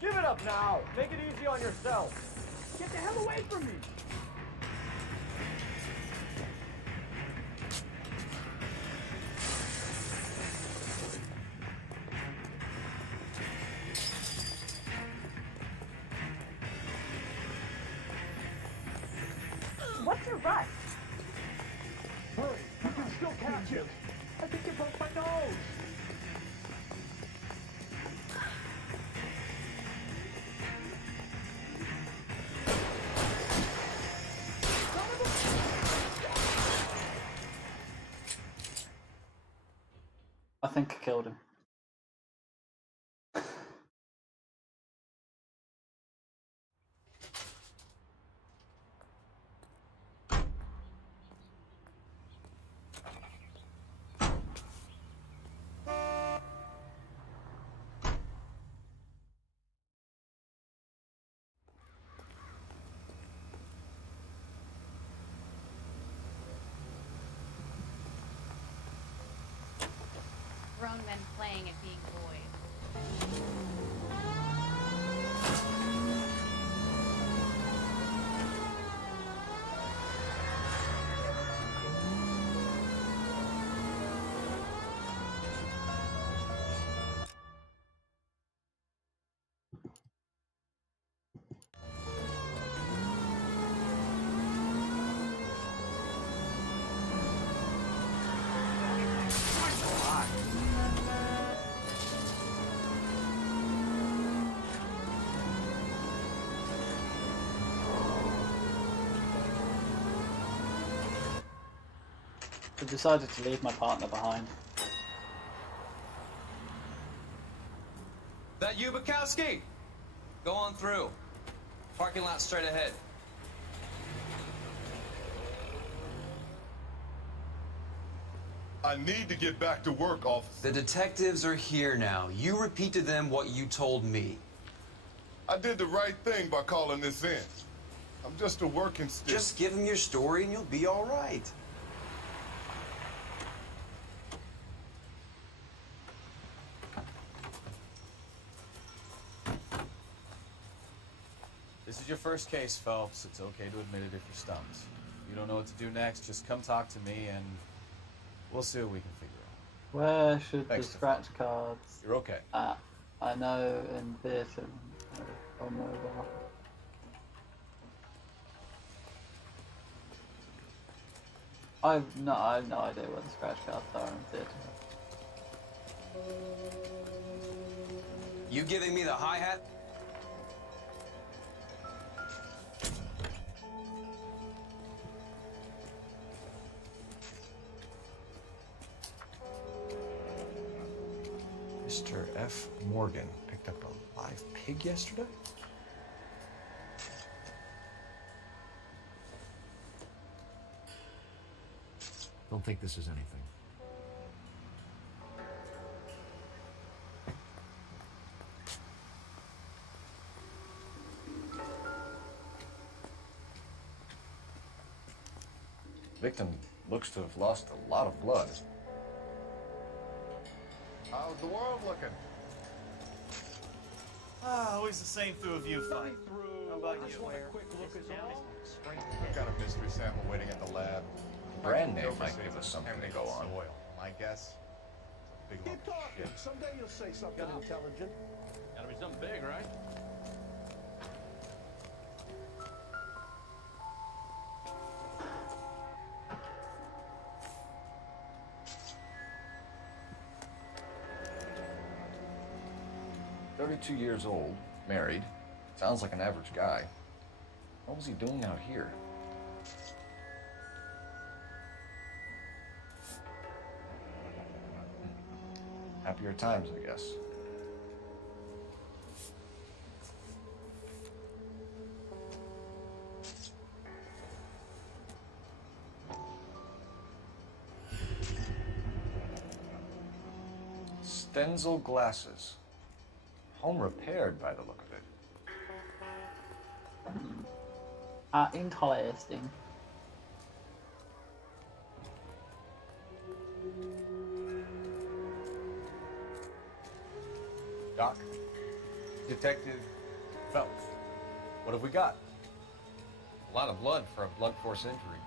Give it up now! Make it easy on yourself! Get the hell away from me! What's your rush? Hurry! You can still catch him! I think you broke my nose! I think I killed him. Grown men playing at being boys. I decided to leave my partner behind. That you, Bukowski? Go on through. Parking lot straight ahead. I need to get back to work, officer. The detectives are here now. You repeat to them what you told me. I did the right thing by calling this in. I'm just a working stick. Just give them your story and you'll be all right. This is your first case, Phelps. It's okay to admit it if you're stumped. If you don't know what to do next, just come talk to me and we'll see what we can figure out. Where should Thanks, the scratch cards? You're okay. I know in Beerton on mobile. I have no idea where the scratch cards are in Theatre. You giving me the hi-hat? Mr. F. Morgan picked up a live pig yesterday? Don't think this is anything. Victim looks to have lost a lot of blood. How's the world looking? Ah, always the same through a viewfight. How about you? We've got a mystery sample waiting at the lab. Brand name might give us something to go on. My guess? Big lump Keep of talking. shit. Someday you'll say something intelligent. Gotta be something big, right? "32 years old, married. Sounds like an average guy. What was he doing out here?" Happier times, I guess. Stenzel glasses. Home repaired by the look of it. Interesting. Doc, Detective Phelps, what have we got? A lot of blood for a blunt force injury.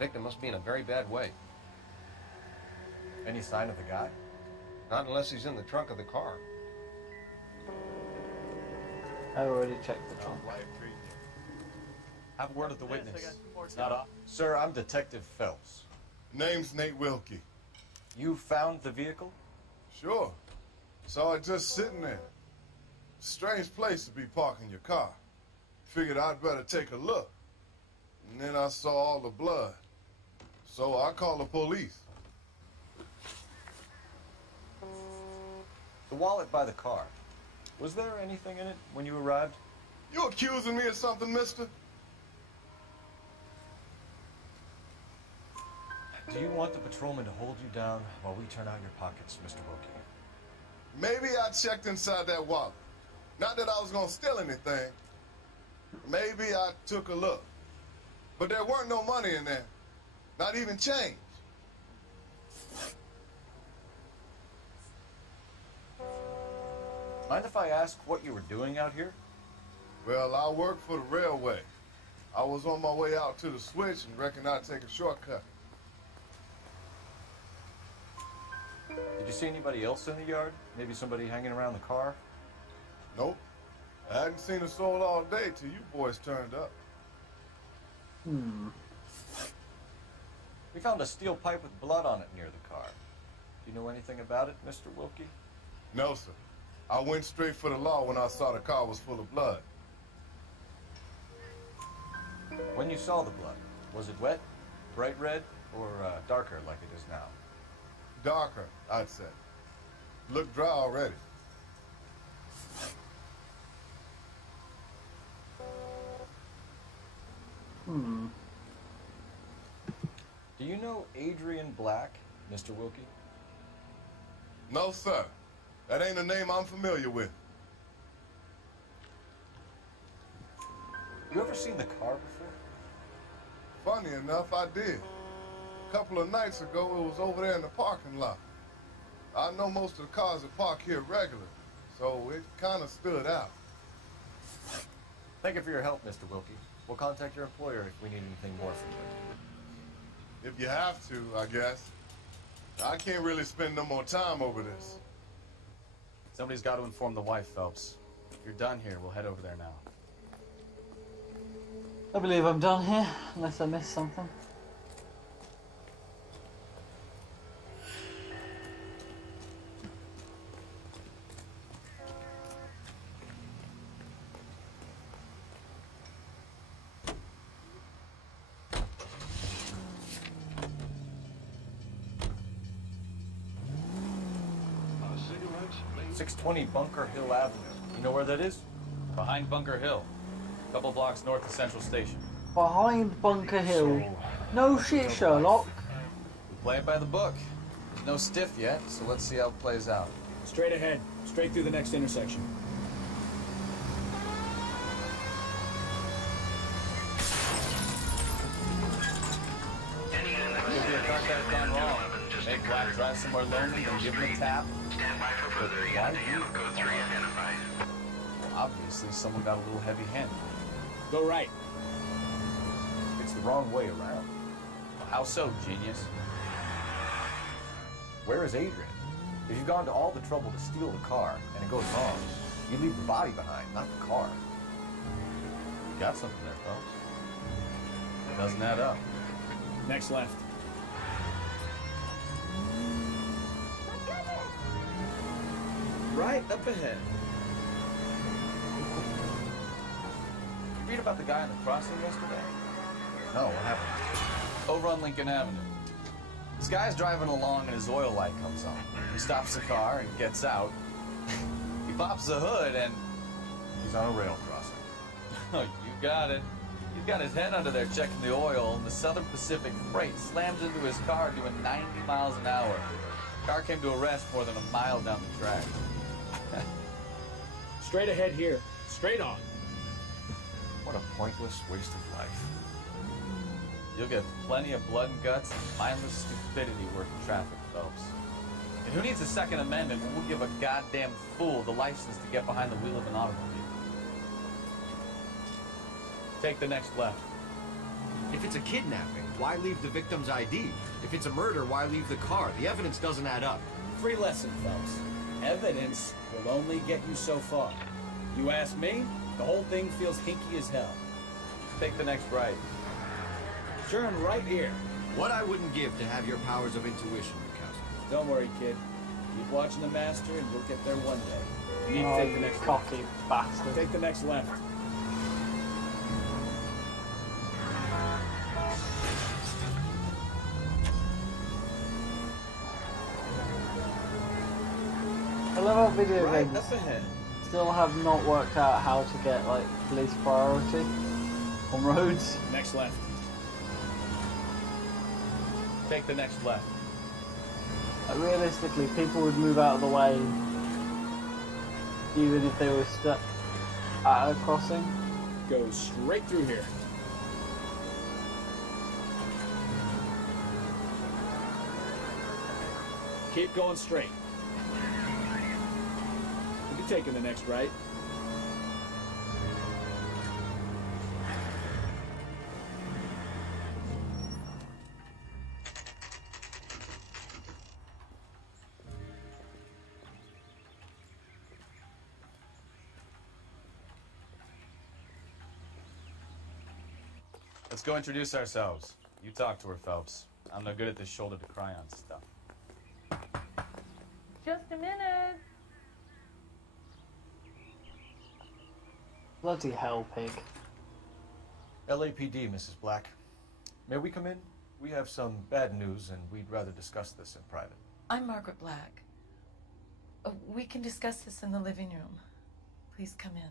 Victim must be in a very bad way. Any sign of the guy? Not unless he's in the trunk of the car. I already checked the trunk. Have a word with the witness. Not off. Sir, I'm Detective Phelps. Name's Nate Wilkie. You found the vehicle? Sure. Saw it just sitting there. Strange place to be parking your car. Figured I'd better take a look. And then I saw all the blood. So I called the police. The wallet by the car. Was there anything in it when you arrived? You accusing me of something, mister? Do you want the patrolman to hold you down while we turn out your pockets, Mr. Wilkie? Maybe I checked inside that wallet. Not that I was gonna steal anything. Maybe I took a look. But there weren't no money in there. Not even change. Mind if I ask what you were doing out here? Well, I work for the railway. I was on my way out to the switch and reckoned I'd take a shortcut. Did you see anybody else in the yard? Maybe somebody hanging around the car? Nope. I hadn't seen a soul all day till you boys turned up. We found a steel pipe with blood on it near the car. Do you know anything about it, Mr. Wilkie? No, sir. I went straight for the law when I saw the car was full of blood. When you saw the blood, was it wet, bright red, or darker like it is now? Darker, I'd say. Looked dry already. Do you know Adrian Black, Mr. Wilkie? No, sir. That ain't a name I'm familiar with. You ever seen the car before? Funny enough, I did. A couple of nights ago, it was over there in the parking lot. I know most of the cars that park here regularly, so it kind of stood out. Thank you for your help, Mr. Wilkie. We'll contact your employer if we need anything more from you. If you have to, I guess. I can't really spend no more time over this. Somebody's got to inform the wife, Phelps. If you're done here, we'll head over there now. I believe I'm done here, unless I missed something. Cigarettes, 620 Bunker Hill Avenue. You know where that is? Behind Bunker Hill. A couple blocks north of Central Station. Behind Bunker Hill. No shit, Sherlock. We play it by the book. There's no stiff yet, so let's see how it plays out. Straight ahead. Straight through the next intersection. Maybe a contact gone wrong. Make Black drive somewhere lonely, then give him a tap. Stand by for further Why EMT. leave? Code 3 identified. Well, obviously, someone got a little heavy-handed. Go right. It's the wrong way around. Well, how so, genius? Where is Adrian? If you've gone to all the trouble to steal the car and it goes wrong, you leave the body behind, not the car. You got something there, folks. It doesn't add up. Next left. Right up ahead. You read about the guy on the crossing yesterday? No, what happened? Over on Lincoln Avenue. This guy's driving along and his oil light comes on. He stops the car and gets out. He pops the hood and... He's on a rail crossing. Oh, you got it. He's got his head under there checking the oil, and the Southern Pacific Freight slams into his car doing 90 miles an hour. The car came to a rest more than a mile down the track. Straight ahead here. Straight on. What a pointless waste of life. You'll get plenty of blood and guts and mindless stupidity working traffic, folks. And who needs a Second Amendment when we'll give a goddamn fool the license to get behind the wheel of an automobile? Take the next left. If it's a kidnapping, why leave the victim's ID? If it's a murder, why leave the car? The evidence doesn't add up. Free lesson, folks. Evidence will only get you so far. You ask me, the whole thing feels hinky as hell. Take the next right. Turn right here. What I wouldn't give to have your powers of intuition, Mikowski. Don't worry, kid. Keep watching the master and we'll get there one day. You need Oh, to take the you next cocky left. bastard. Take the next left. I love how video Right games up ahead. still have not worked out how to get like police priority on roads. Next left. Take the next left. Like, realistically, people would move out of the way even if they were stuck at a crossing. Go straight through here. Keep going straight. You'll be taking the next right. Let's go introduce ourselves. You talk to her, Phelps. I'm no good at this shoulder to cry on stuff. Just a minute. Bloody hell, pig. LAPD, Mrs. Black. May we come in? We have some bad news, and we'd rather discuss this in private. I'm Margaret Black. We can discuss this in the living room. Please come in.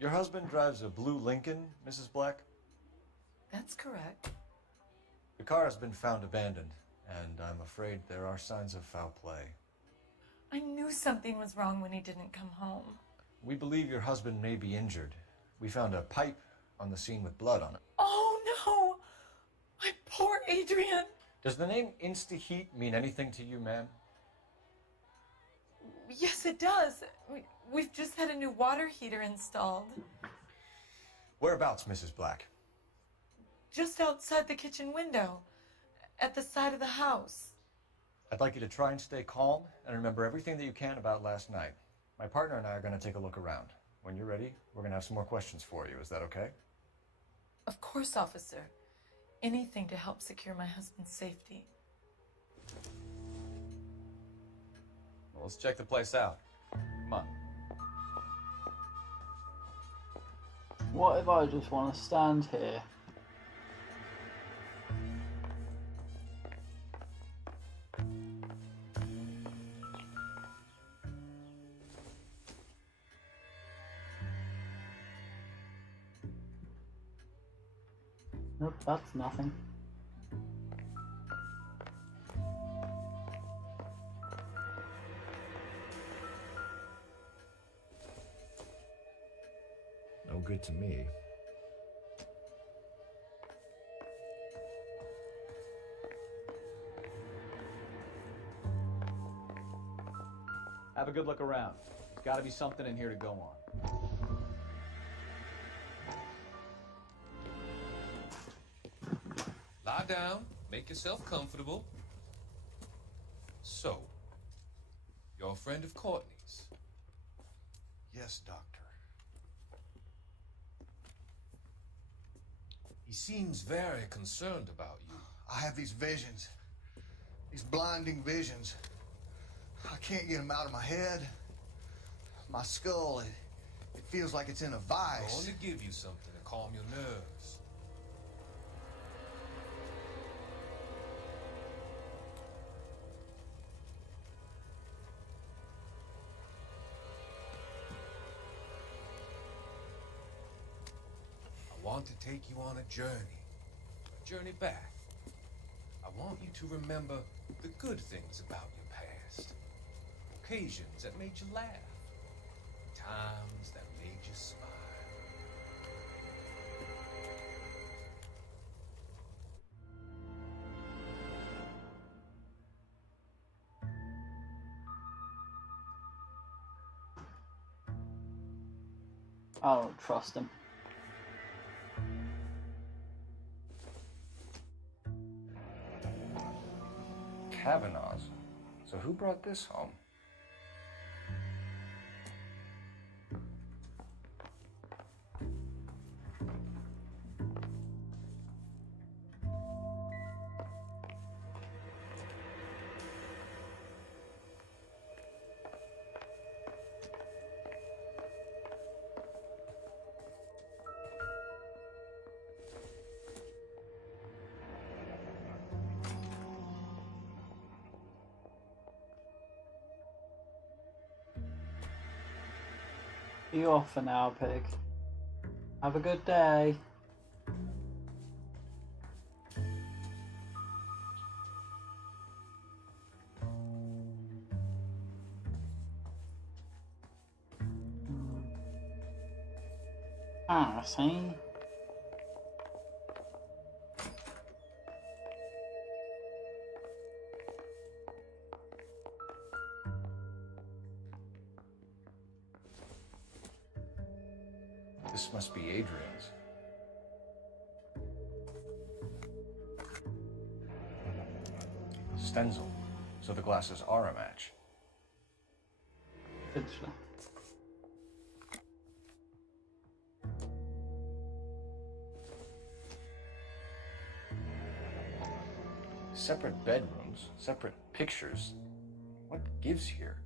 Your husband drives a blue Lincoln, Mrs. Black? That's correct. The car has been found abandoned, and I'm afraid there are signs of foul play. I knew something was wrong when he didn't come home. We believe your husband may be injured. We found a pipe on the scene with blood on it. Oh no! My poor Adrian! Does the name Insta-Heat mean anything to you, ma'am? Yes, it does. We've just had a new water heater installed. Whereabouts, Mrs. Black? Just outside the kitchen window, at the side of the house. I'd like you to try and stay calm and remember everything that you can about last night. My partner and I are going to take a look around. When you're ready, we're going to have some more questions for you. Is that okay? Of course, officer. Anything to help secure my husband's safety. Well, let's check the place out. Come on. What if I just want to stand here? Nope, that's nothing. No good to me. a good look around. There's got to be something in here to go on. Lie down, make yourself comfortable. So, you're a friend of Courtney's? Yes, Doctor. He seems very concerned about you. I have these visions. These blinding visions. I can't get them out of my head. My skull, it feels like it's in a vice. I want to give you something to calm your nerves. I want to take you on a journey back. I want you to remember the good things about your past. Occasions that made you laugh. Times that made you smile. I don't trust him. Kavanaugh's. So who brought this home? You off for now, pig. Have a good day. Ah, see? This must be Adrian's. Stenzel. So the glasses are a match. Good. Separate bedrooms, separate pictures. What gives here?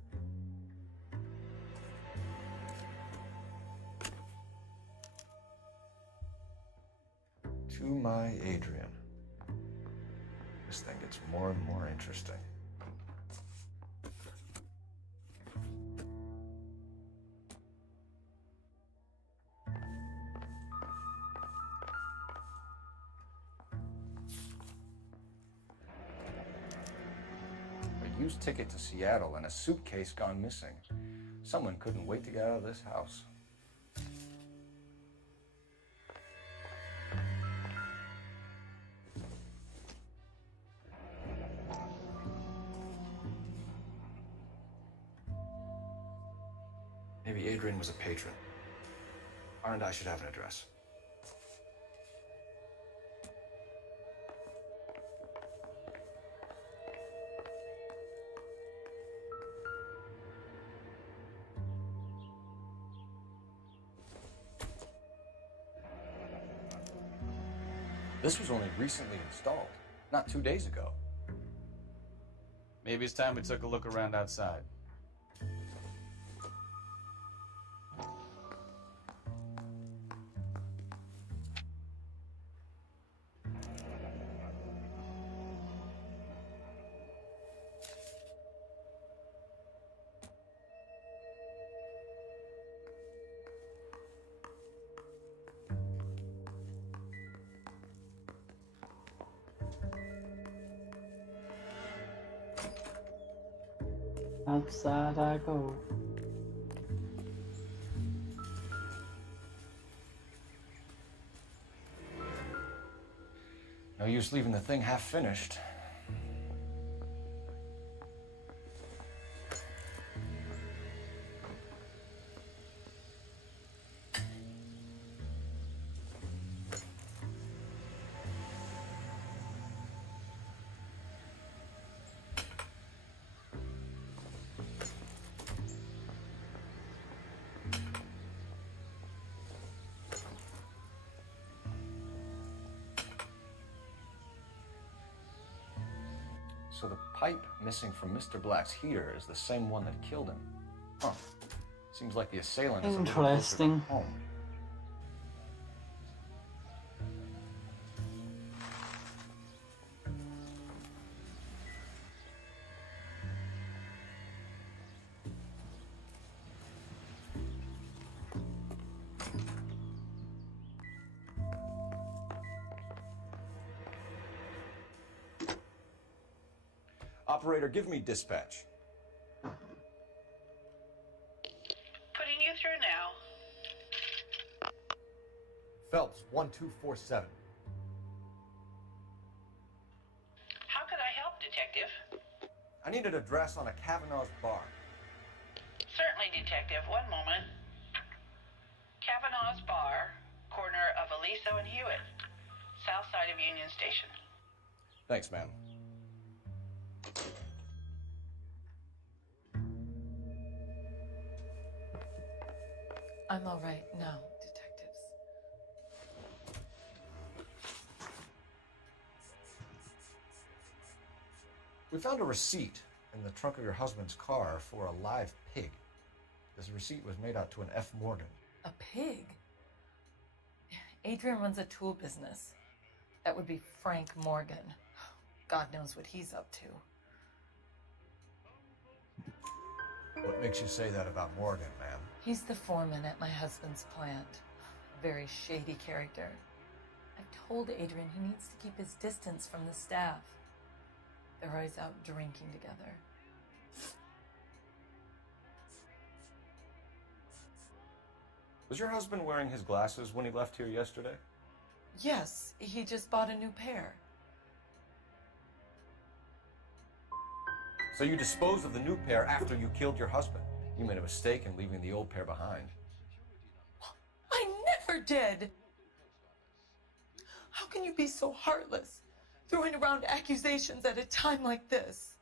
To my Adrian. This thing gets more and more interesting. A used ticket to Seattle and a suitcase gone missing. Someone couldn't wait to get out of this house. Maybe Adrian was a patron. R&I should have an address. This was only recently installed, not 2 days ago. Maybe it's time we took a look around outside. Outside I go. No use leaving the thing half finished. So the pipe missing from Mr. Black's heater is the same one that killed him. Huh. Seems like the assailant is a little closer to Interesting. home. Operator, give me dispatch. Putting you through now. Phelps, 1247. How could I help, Detective? I need an address on a Kavanaugh's bar. Certainly, Detective. One moment. Kavanaugh's Bar, corner of Aliso and Hewitt, south side of Union Station. Thanks, ma'am. I'm all right now, detectives. We found a receipt in the trunk of your husband's car for a live pig. This receipt was made out to an F. Morgan. A pig? Adrian runs a tool business. That would be Frank Morgan. God knows what he's up to. What makes you say that about Morgan, ma'am? He's the foreman at my husband's plant. Very shady character. I've told Adrian he needs to keep his distance from the staff. They're always out drinking together. Was your husband wearing his glasses when he left here yesterday? Yes, he just bought a new pair. So you disposed of the new pair after you killed your husband. You made a mistake in leaving the old pair behind. I never did! How can you be so heartless, throwing around accusations at a time like this?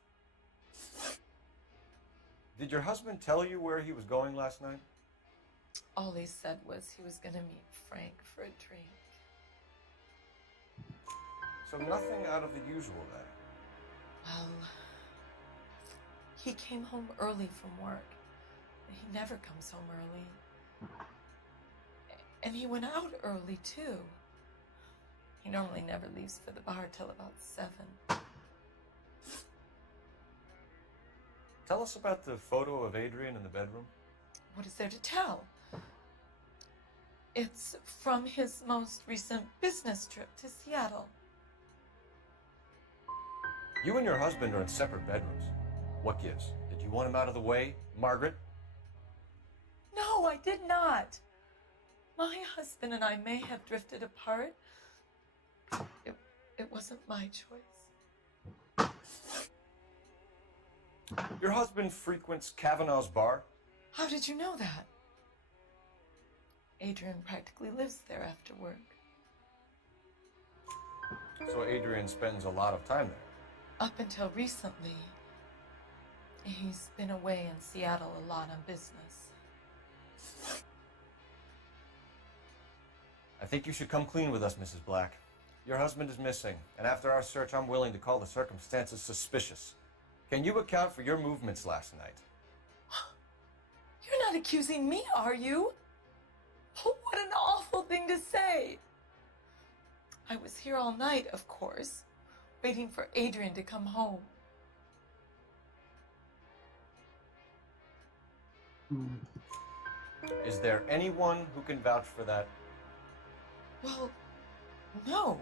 Did your husband tell you where he was going last night? All he said was he was gonna meet Frank for a drink. So nothing out of the usual then? Well, he came home early from work. He never comes home early. And he went out early, too. He normally never leaves for the bar till about 7. Tell us about the photo of Adrian in the bedroom. What is there to tell? It's from his most recent business trip to Seattle. You and your husband are in separate bedrooms. What gives? Did you want him out of the way, Margaret? No, I did not. My husband and I may have drifted apart. It wasn't my choice. Your husband frequents Kavanaugh's bar? How did you know that? Adrian practically lives there after work. So Adrian spends a lot of time there. Up until recently, he's been away in Seattle a lot on business. I think you should come clean with us, Mrs. Black. Your husband is missing, and after our search, I'm willing to call the circumstances suspicious. Can you account for your movements last night? You're not accusing me, are you? Oh, what an awful thing to say. I was here all night, of course, waiting for Adrian to come home. Is there anyone who can vouch for that? Well, no.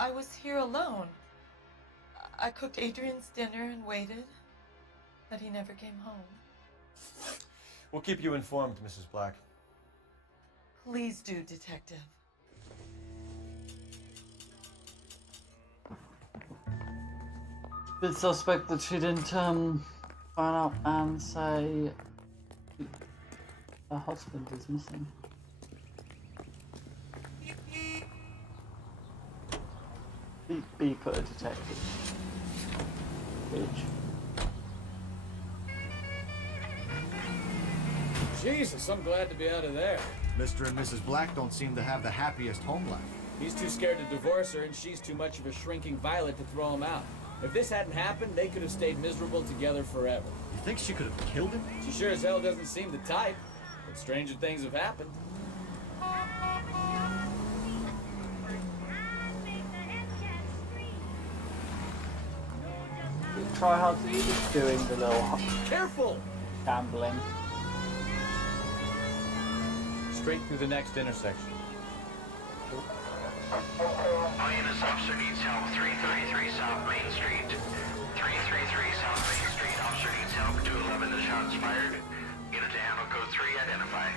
I was here alone. I cooked Adrian's dinner and waited, but he never came home. We'll keep you informed, Mrs. Black. Please do, Detective. Bit suspect that she didn't find out and say her husband is missing. Be put a detective. Bitch. Jesus, I'm glad to be out of there. Mr. and Mrs. Black don't seem to have the happiest home life. He's too scared to divorce her, and she's too much of a shrinking violet to throw him out. If this hadn't happened, they could have stayed miserable together forever. You think she could have killed him? She sure as hell doesn't seem the type, but stranger things have happened. Try hard to keep doing the little careful gambling. Straight through the next intersection. Lioness officer needs help. 333 South Main Street. 333 South Main Street. Officer needs help. 211. The shots fired. Unit to handle code 3. Identify.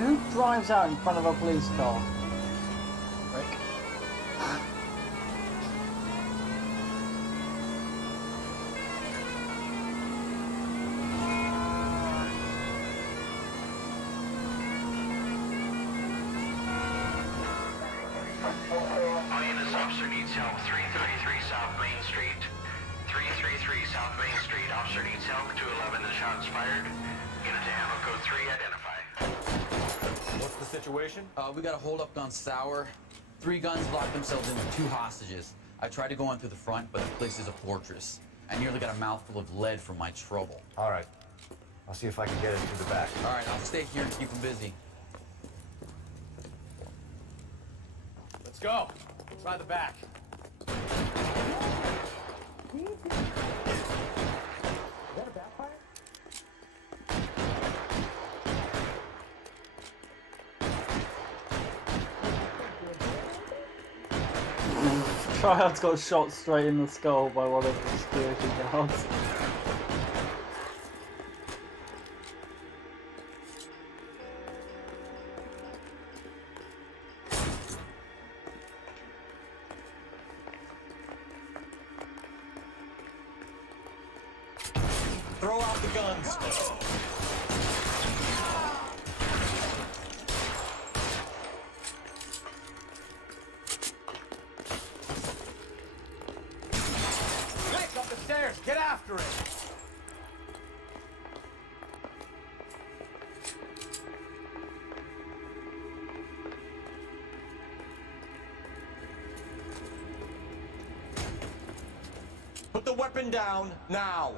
Who drives out in front of a police car? Rick. Lioness officer needs help. 333 South Main Street. 333 South Main Street. Officer needs help. 211. The shots fired. Unit to handle code 3. Identify. What's the situation? We got a holdup gone sour. 3 guns locked themselves in with 2 hostages. I tried to go on through the front, but the place is a fortress. I nearly got a mouthful of lead from my trouble. All right. I'll see if I can get it through the back. All right, I'll stay here and keep them busy. Let's go. Try the back. Is that a backfire? Tryhard's got shot straight in the skull by one of the security guards. Throw out the guns. Quick, up the stairs. Get after it. Put the weapon down now.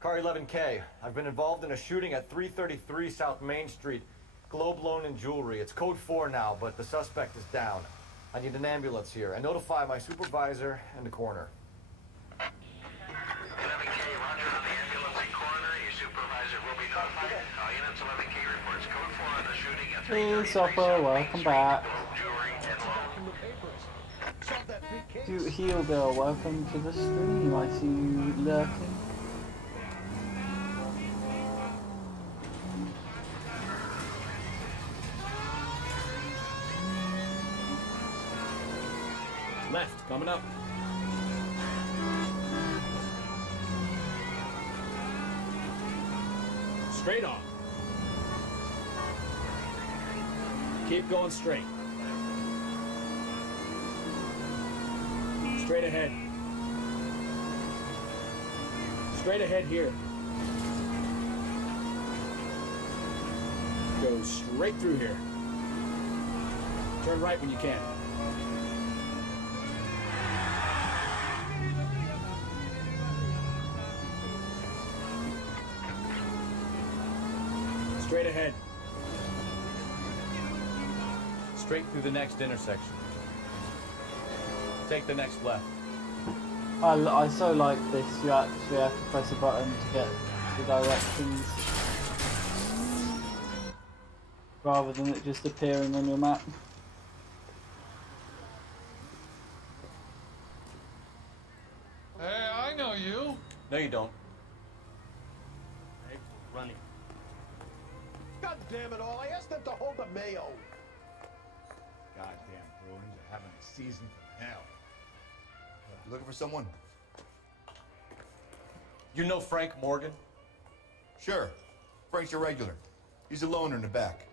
Car 11K. I've been involved in a shooting at 333 South Main Street. Globe loan and jewelry. It's code 4 now, but the suspect is down. I need an ambulance here. And notify my supervisor and the coroner. 11K, roger on the ambulance and coroner. Your supervisor will be notified. All units, 11K reports code 4 on the shooting at Hey, Sopper, welcome back. Heel Girl, welcome to the stream. I see you lurking. Left, coming up. Straight on. Keep going straight. Straight ahead. Straight ahead here. Go straight through here. Turn right when you can. Straight ahead. Straight through the next intersection. Take the next left. I so like this. You actually have to press a button to get the directions, rather than it just appearing on your map. Hey, I know you. No, you don't. Hey, running. God damn it all, I asked them to hold the mayo. Goddamn Bruins are having a season from hell. You looking for someone? You know Frank Morgan? Sure. Frank's a regular. He's a loner in the back.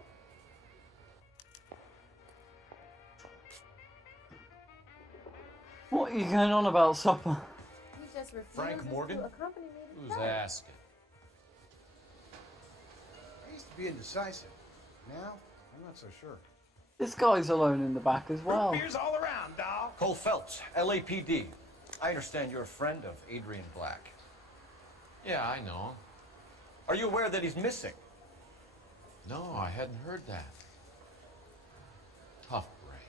What are you going on about, Supper? He just refuses Frank Morgan? to accompany me to Who's church. asking? I used to be indecisive. Now, I'm not so sure. This guy's alone in the back as well. Beers all around, dog. Cole Phelps, LAPD. I understand you're a friend of Adrian Black. Yeah, I know. Are you aware that he's missing? No, I hadn't heard that. Tough break.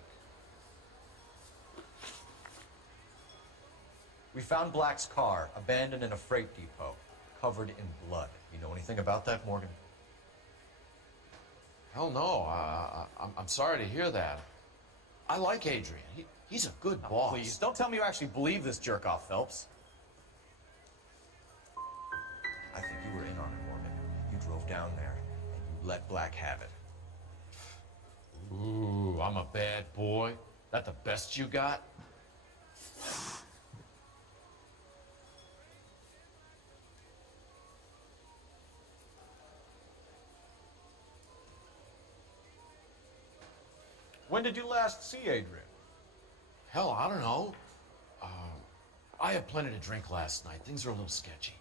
We found Black's car abandoned in a freight depot, covered in blood. You know anything about that, Morgan? Hell no. I'm sorry to hear that. I like Adrian. He's a good boss. Please, don't tell me you actually believe this jerk-off, Phelps. I think you were in on it, Morgan. You drove down there, and you let Black have it. Ooh, I'm a bad boy. That the best you got? When did you last see Adrian? Hell, I don't know. I had plenty to drink last night. Things are a little sketchy.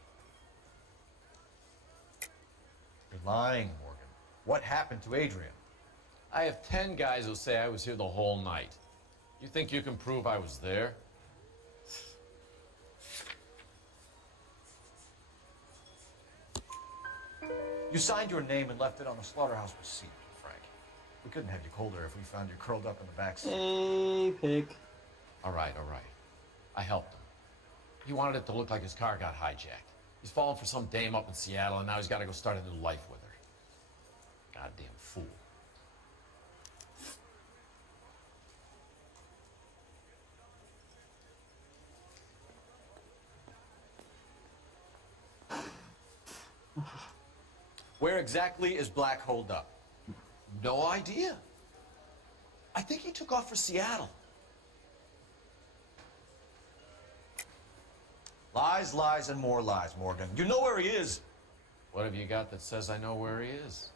You're lying, Morgan. What happened to Adrian? I have 10 guys who say I was here the whole night. You think you can prove I was there? You signed your name and left it on the slaughterhouse receipt, Frank. We couldn't have you colder if we found you curled up in the back seat. Hey, pig. All right. I helped him. He wanted it to look like his car got hijacked. He's fallen for some dame up in Seattle, and now he's got to go start a new life with her. Goddamn fool. Where exactly is Black holed up? No idea. I think he took off for Seattle. Lies, lies, and more lies, Morgan. You know where he is. What have you got that says I know where he is?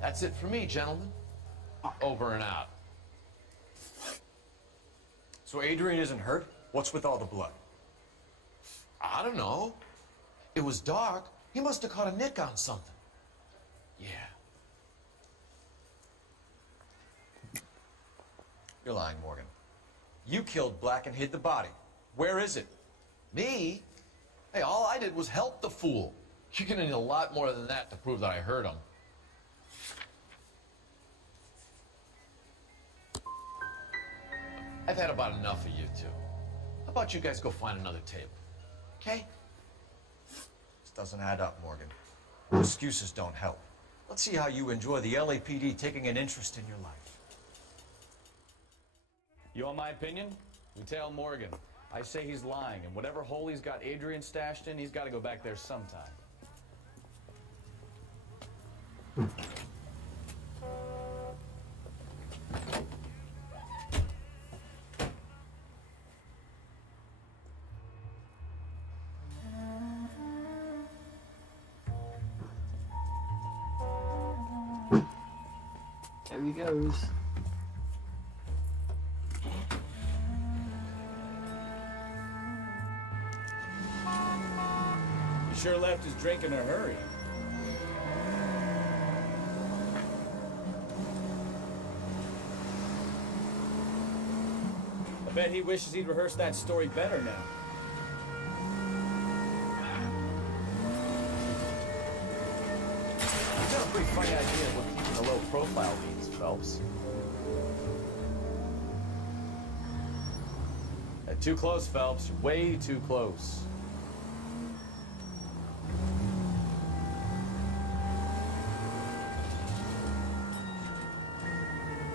That's it for me, gentlemen. Over and out. So Adrian isn't hurt? What's with all the blood? I don't know. It was dark. He must have caught a nick on something. Yeah. You're lying, Morgan. You killed Black and hid the body. Where is it? Me? Hey, all I did was help the fool. You're gonna need a lot more than that to prove that I hurt him. I've had about enough of you two. How about you guys go find another table? Okay? This doesn't add up, Morgan. Excuses don't help. Let's see how you enjoy the LAPD taking an interest in your life. You want my opinion? You tell Morgan. I say he's lying, and whatever hole he's got Adrian stashed in, he's got to go back there sometime. There he goes. He sure left his drink in a hurry. bet he wishes he'd rehearsed that story better now. You've got a pretty funny idea of what keeping a low profile means, Phelps. Too close, Phelps. You're way too close.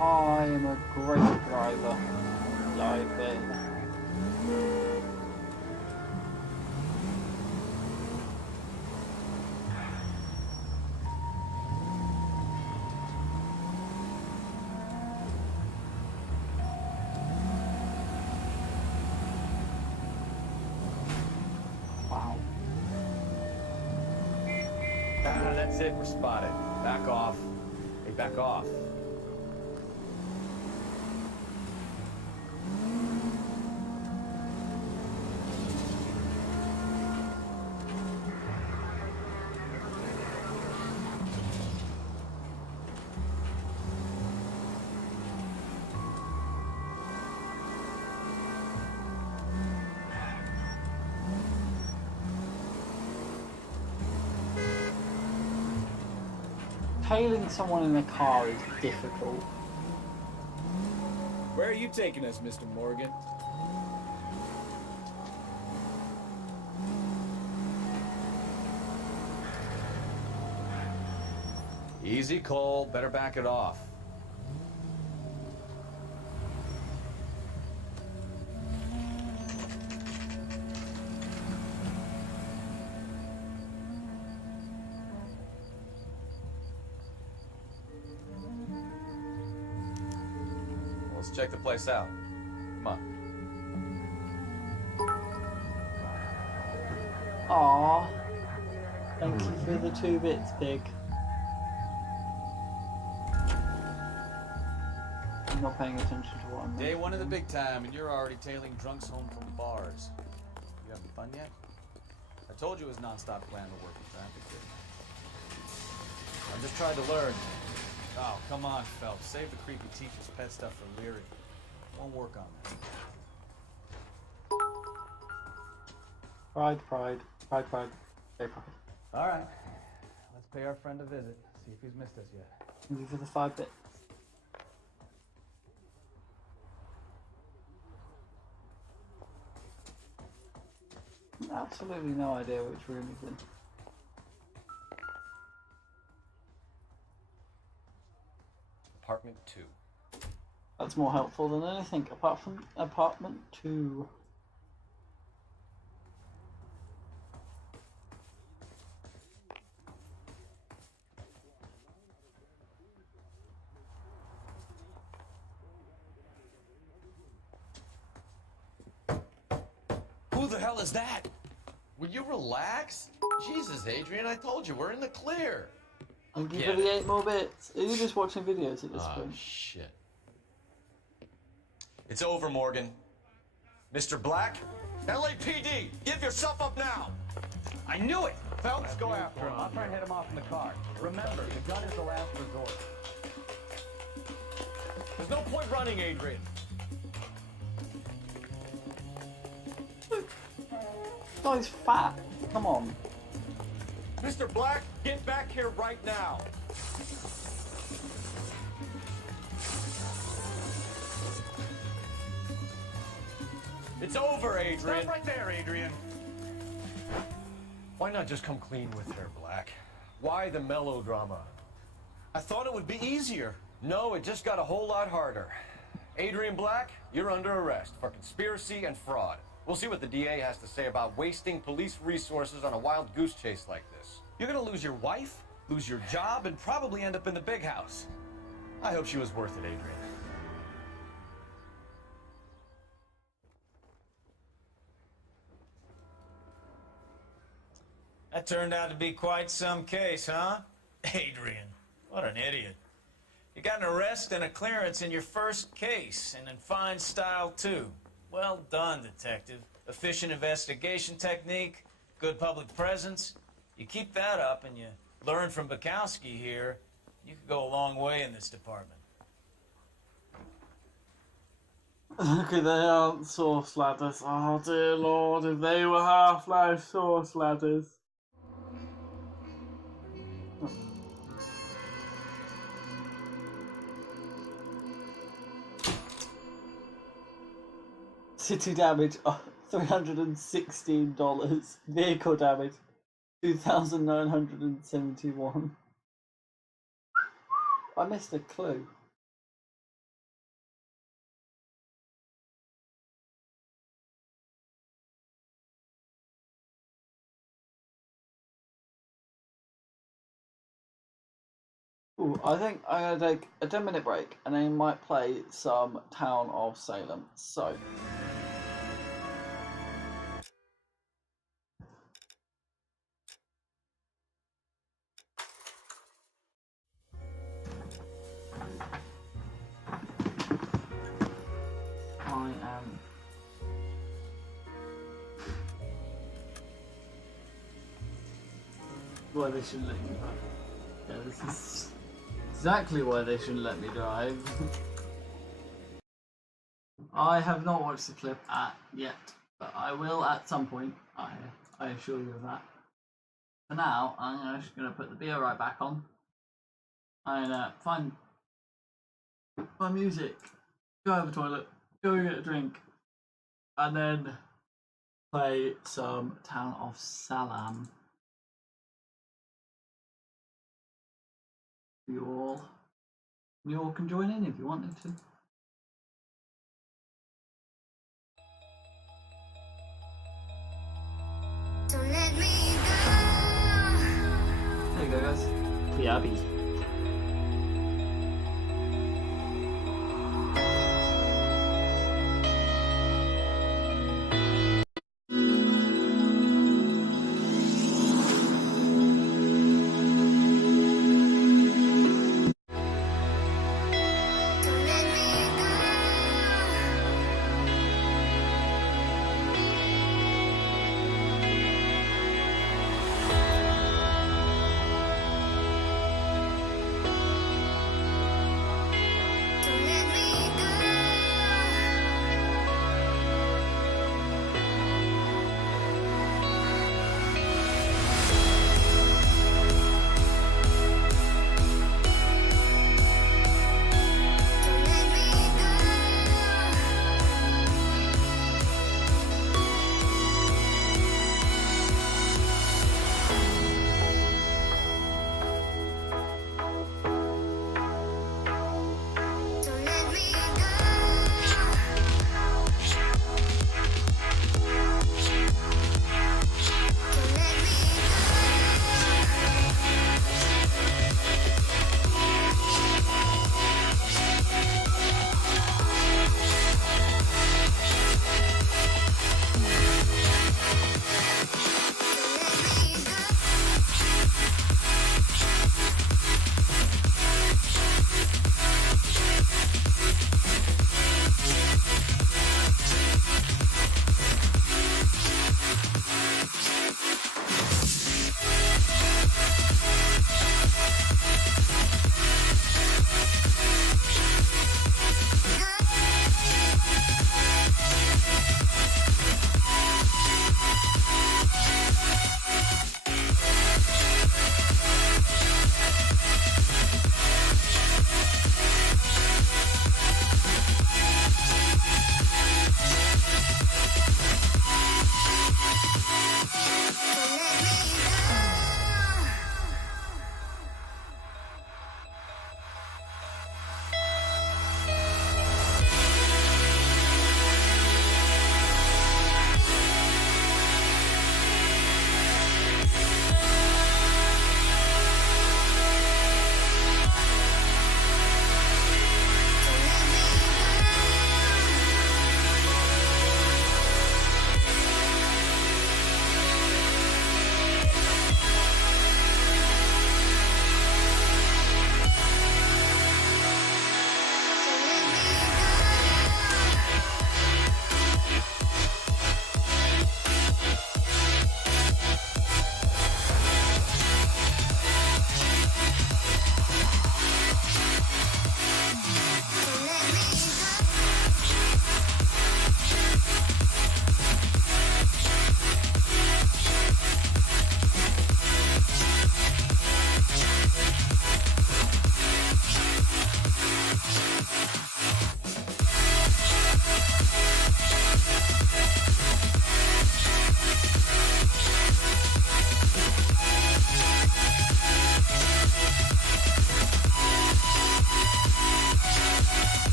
I am a great driver. Wow. That's it, we're spotted. Back off. Hey, back off. Tailing someone in a car is difficult. Where are you taking us, Mr. Morgan? Easy, Cole. Better back it off. Let's check the place out. Come on. Aww. Thank you for the 2 bits, pig. I'm not paying attention to what I'm doing. Day 1 of the big time, and you're already tailing drunks home from bars. You having fun yet? I told you it was non-stop plan to work with traffic, didn't I? I'm just trying to learn. Oh, come on, Phelps. Save the creepy teacher's pet stuff for Leary. Won't work on that. Pride. Stay pride. All right. Let's pay our friend a visit. See if he's missed us yet. Thank you for the 5 bits. Absolutely no idea which room he's in. Apartment 2. That's more helpful than anything, apart from apartment 2. Who the hell is that? Will you relax? Jesus, Adrian, I told you, we're in the clear. Thank you for the 8 more bits. Are you just watching videos at this point? Shit. It's over, Morgan. Mr. Black? LAPD, give yourself up now! I knew it! Phelps, go after him. I'll try and head him off in the car. Remember, the gun is the last resort. There's no point running, Adrian. Guy's fat. Come on. Mr. Black, get back here right now. It's over, Adrian. Stop right there, Adrian. Why not just come clean with her, Black? Why the melodrama? I thought it would be easier. No, it just got a whole lot harder. Adrian Black, you're under arrest for conspiracy and fraud. We'll see what the DA has to say about wasting police resources on a wild goose chase like this. You're gonna lose your wife, lose your job, and probably end up in the big house. I hope she was worth it, Adrian. That turned out to be quite some case, huh? Adrian, what an idiot. You got an arrest and a clearance in your first case, and in fine style, too. Well done, detective. Efficient investigation technique, good public presence. You keep that up and you learn from Bukowski here, you could go a long way in this department. Okay, they aren't source ladders. Oh dear lord, if they were Half-Life source ladders. City damage, $316. Vehicle damage, 2,971. I missed a clue. Ooh, I think I'm going to take a 10-minute break and then might play some Town of Salem. So. I am. Why they shouldn't let me drive. Yeah, this is exactly why they shouldn't let me drive. I have not watched the clip yet, but I will at some point. I assure you of that. For now, I'm just going to put the beer right back on and find my music, go have a toilet, go get a drink, and then play some Town of Salem. You all can join in if you wanted to. Don't let me go. There you go, guys. PRB.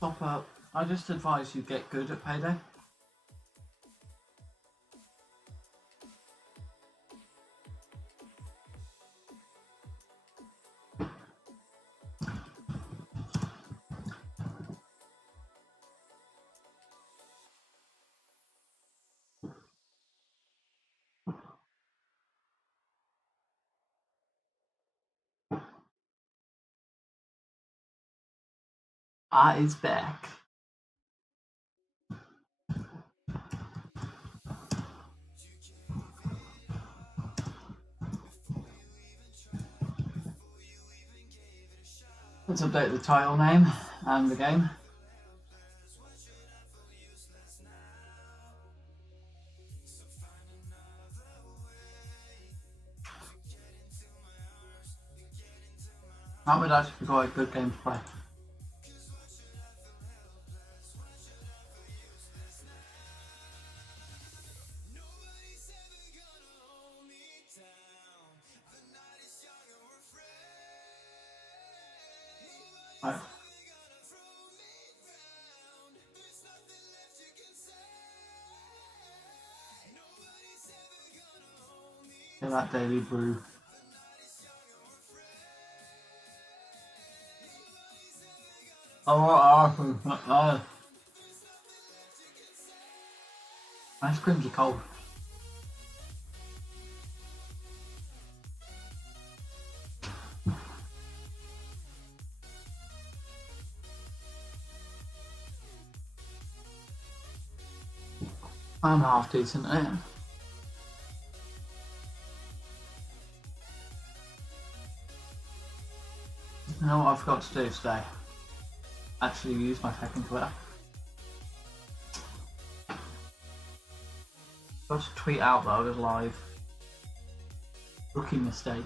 Top up. I just advise you get good at Payday. Is back. Let's update the title name and the game. That would actually be quite a good game to play. Right. Get that daily brew. Oh, ice creams are cold. I'm half decent at it. You know what I forgot to do today? Actually use my second Twitter. Got to tweet out that I was live. Rookie mistake.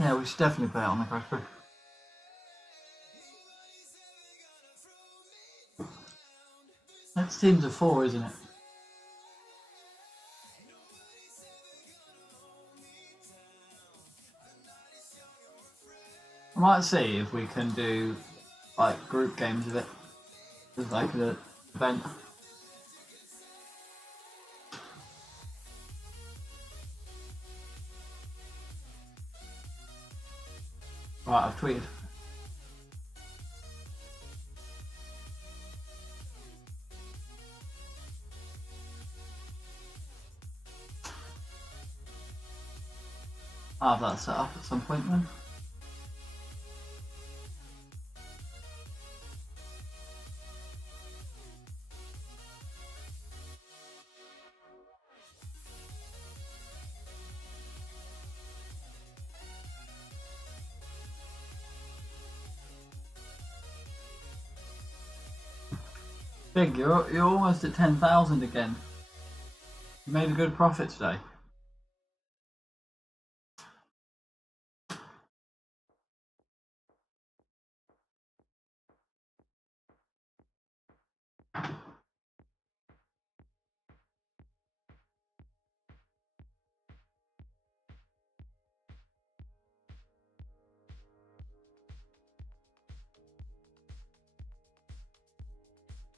Yeah, we should definitely put it on the crossbow. That's teams of 4, isn't it? I might see if we can do like group games of it as like an event. Right, I've tweeted. I'll have that set up at some point then. Big, you're almost at 10,000 again. You made a good profit today.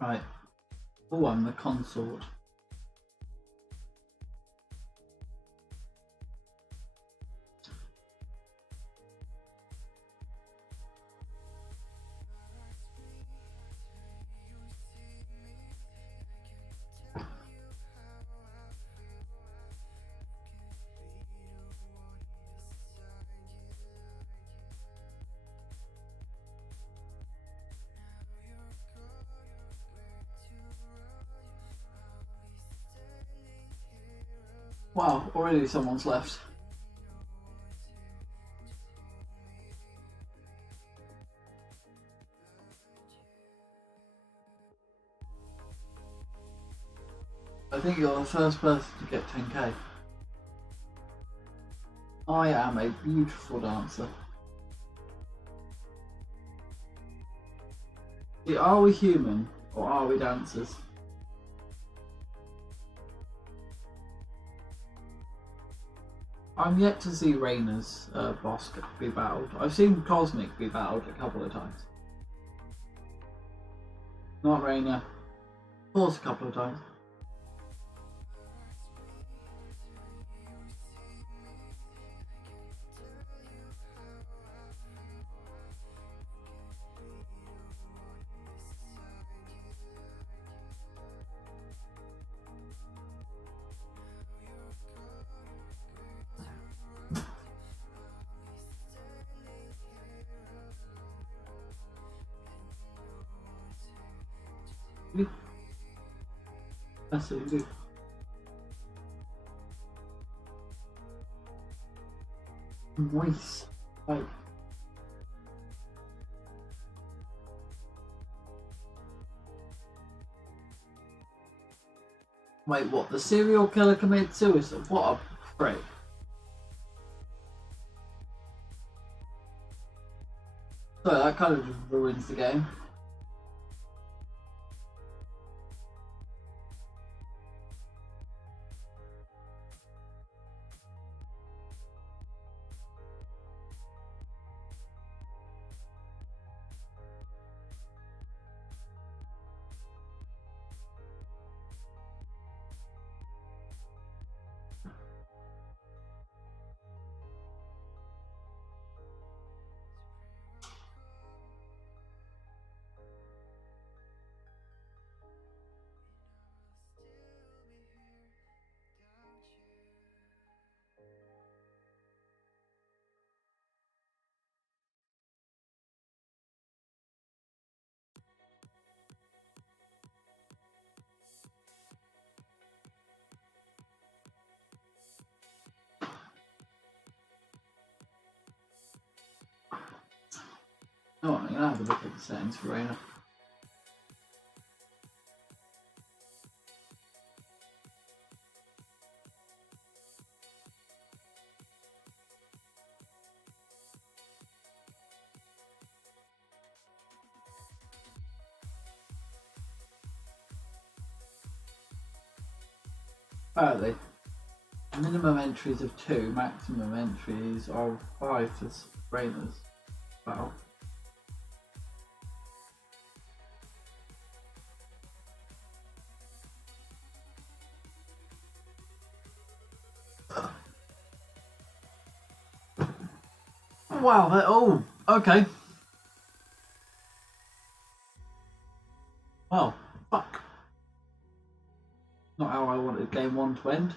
Right. Oh, I'm the consort. Wow, already someone's left. I think you're the first person to get 10k. I am a beautiful dancer. See, are we human or are we dancers? I'm yet to see Rayna's boss be battled. I've seen Cosmic be battled a couple of times. Not Rayna. Force a couple of times. That's what you do. Nice. Like, wait, what? The serial killer committed suicide? What a prick. So that kind of just ruins the game. Oh, I'm gonna have a look at the settings for Rayna. Apparently, minimum entries of 2, maximum entries of 5 for Rayna's battle. Wow, oh, okay. Well, fuck. Not how I wanted game 1 to end.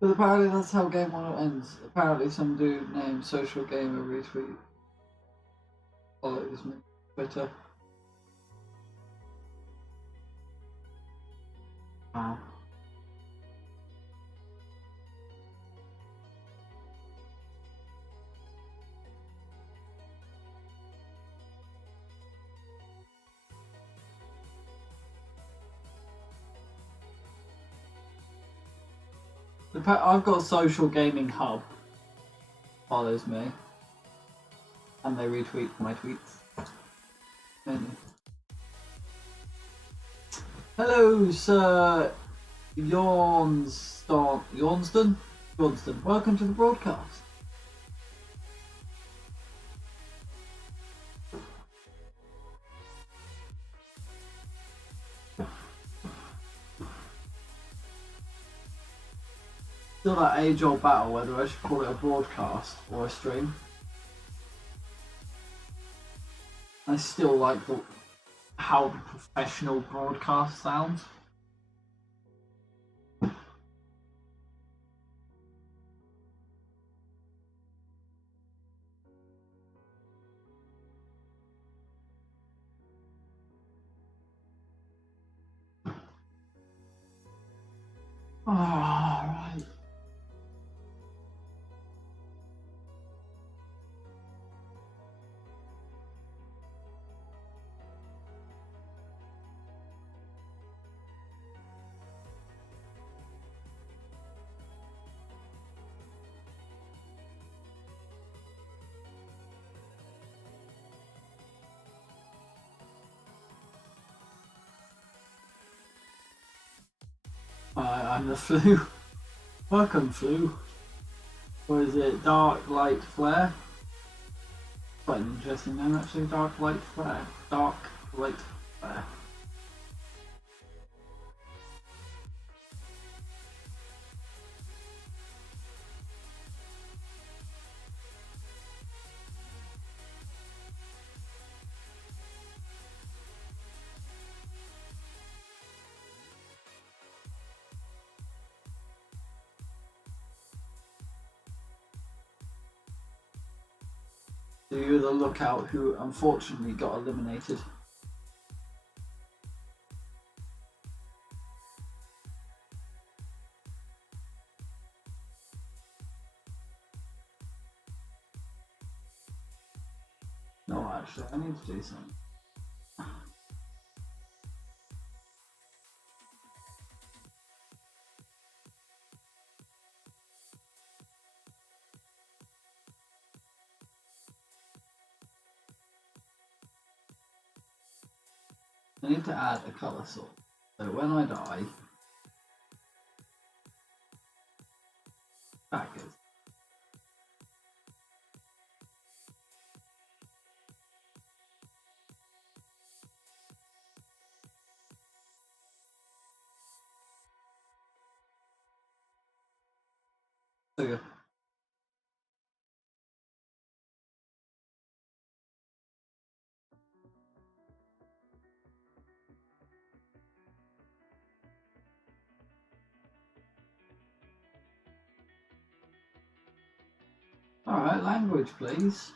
But apparently that's how game 1 ends. Apparently some dude named Social Gamer retweet follows me on Twitter. Wow. I've got a Social Gaming Hub follows me and they retweet my tweets. Mainly. Hello, Sir Yornston. Welcome to the broadcast. Still that age-old battle whether I should call it a broadcast or a stream. I still like how the professional broadcast sounds. Alright. I'm the flu. Welcome, flu. Or is it dark light flare? Quite an interesting name actually, dark light flare. Dark light flare. So you're the lookout who unfortunately got eliminated. No, actually, I need to do something. I need to add a colour sort. So when I die, that goes. There you go. Alright, language please.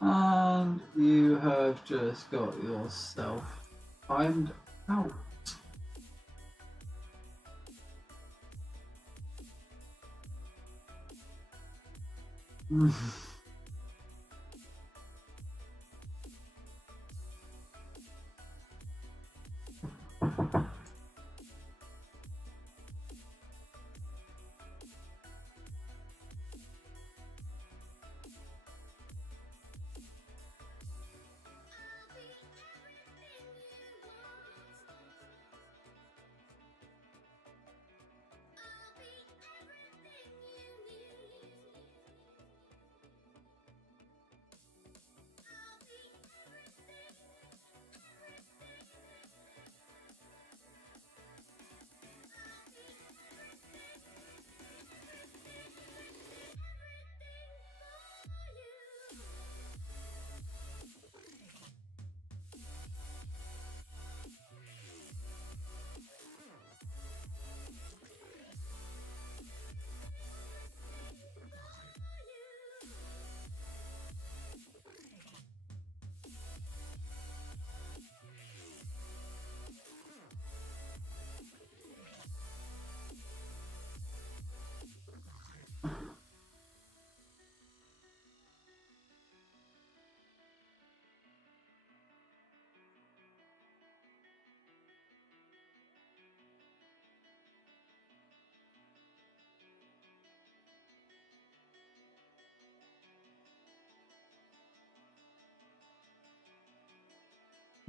And you have just got yourself timed out.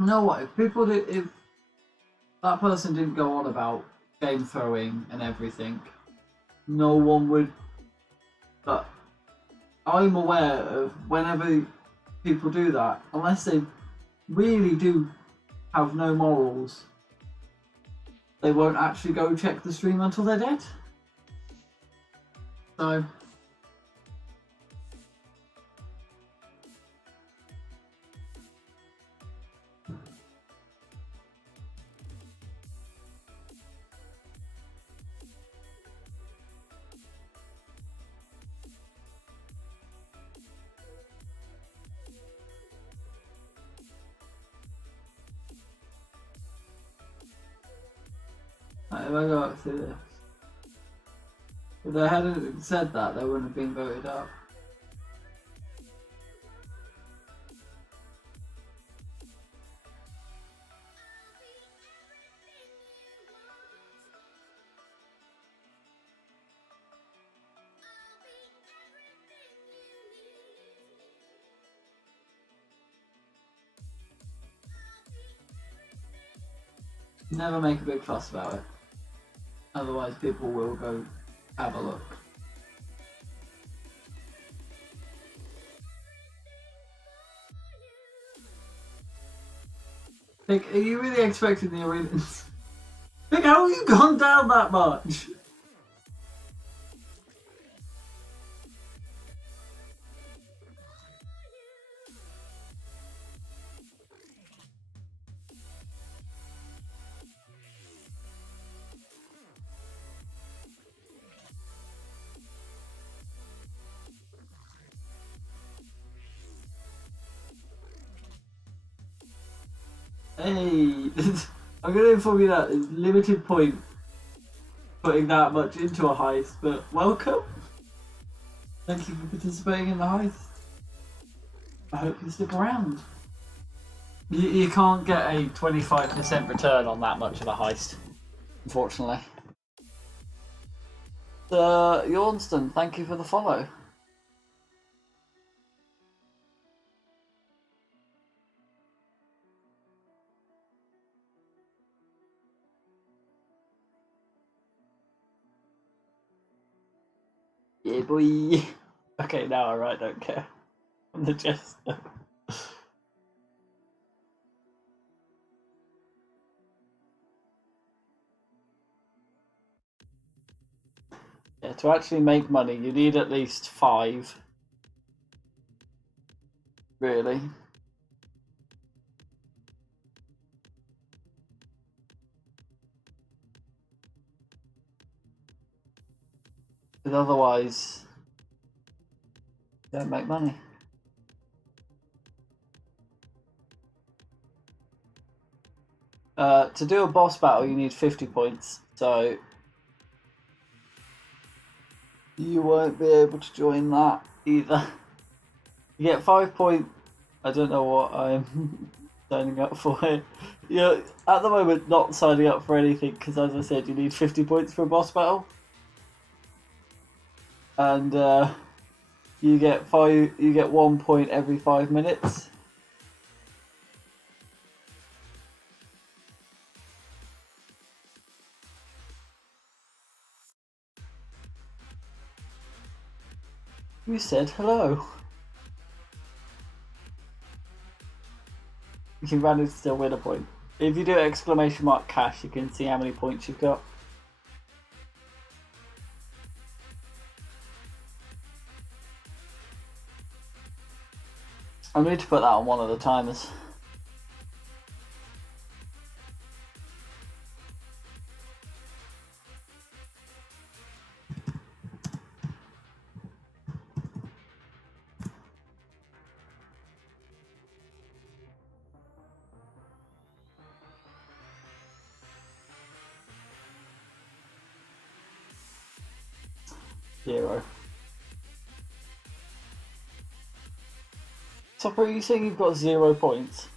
You know what? If that person didn't go on about game throwing and everything, no one would. But I'm aware of whenever people do that, unless they really do have no morals, they won't actually go check the stream until they're dead. So. Right, if I go up through this. If they hadn't said that, they wouldn't have been voted up. Never make a big fuss about it. Otherwise people will go have a look. Like, are you really expecting the arena? Like, how have you gone down that much? Hey, I'm going to inform you that it's limited point putting that much into a heist, but welcome. Thank you for participating in the heist. I hope you stick around. You can't get a 25% return on that much of a heist, unfortunately. Jornston, thank you for the follow. Yeah, boy. Okay, now I don't care. I'm the jester. Yeah, to actually make money, you need at least 5. Really. Because otherwise, you don't make money. To do a boss battle, you need 50 points, so you won't be able to join that either. You get 5 points. I don't know what I'm signing up for here. You're at the moment not signing up for anything because, as I said, you need 50 points for a boss battle, and you get 1 point every 5 minutes. You said hello. You can randomly still win a point. If you do !cash, you can see how many points you've got. I need to put that on one of the timers. Zero. Topper, are you saying you've got 0 points?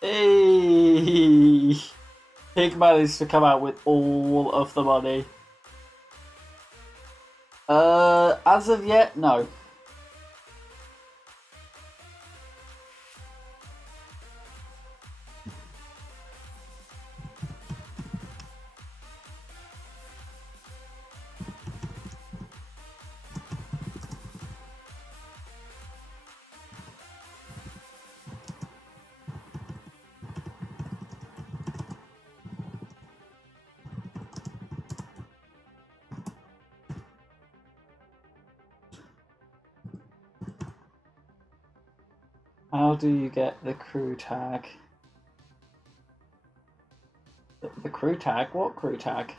Hey! Pig managed to come out with all of the money. As of yet, no. How do you get the crew tag? The crew tag? What crew tag?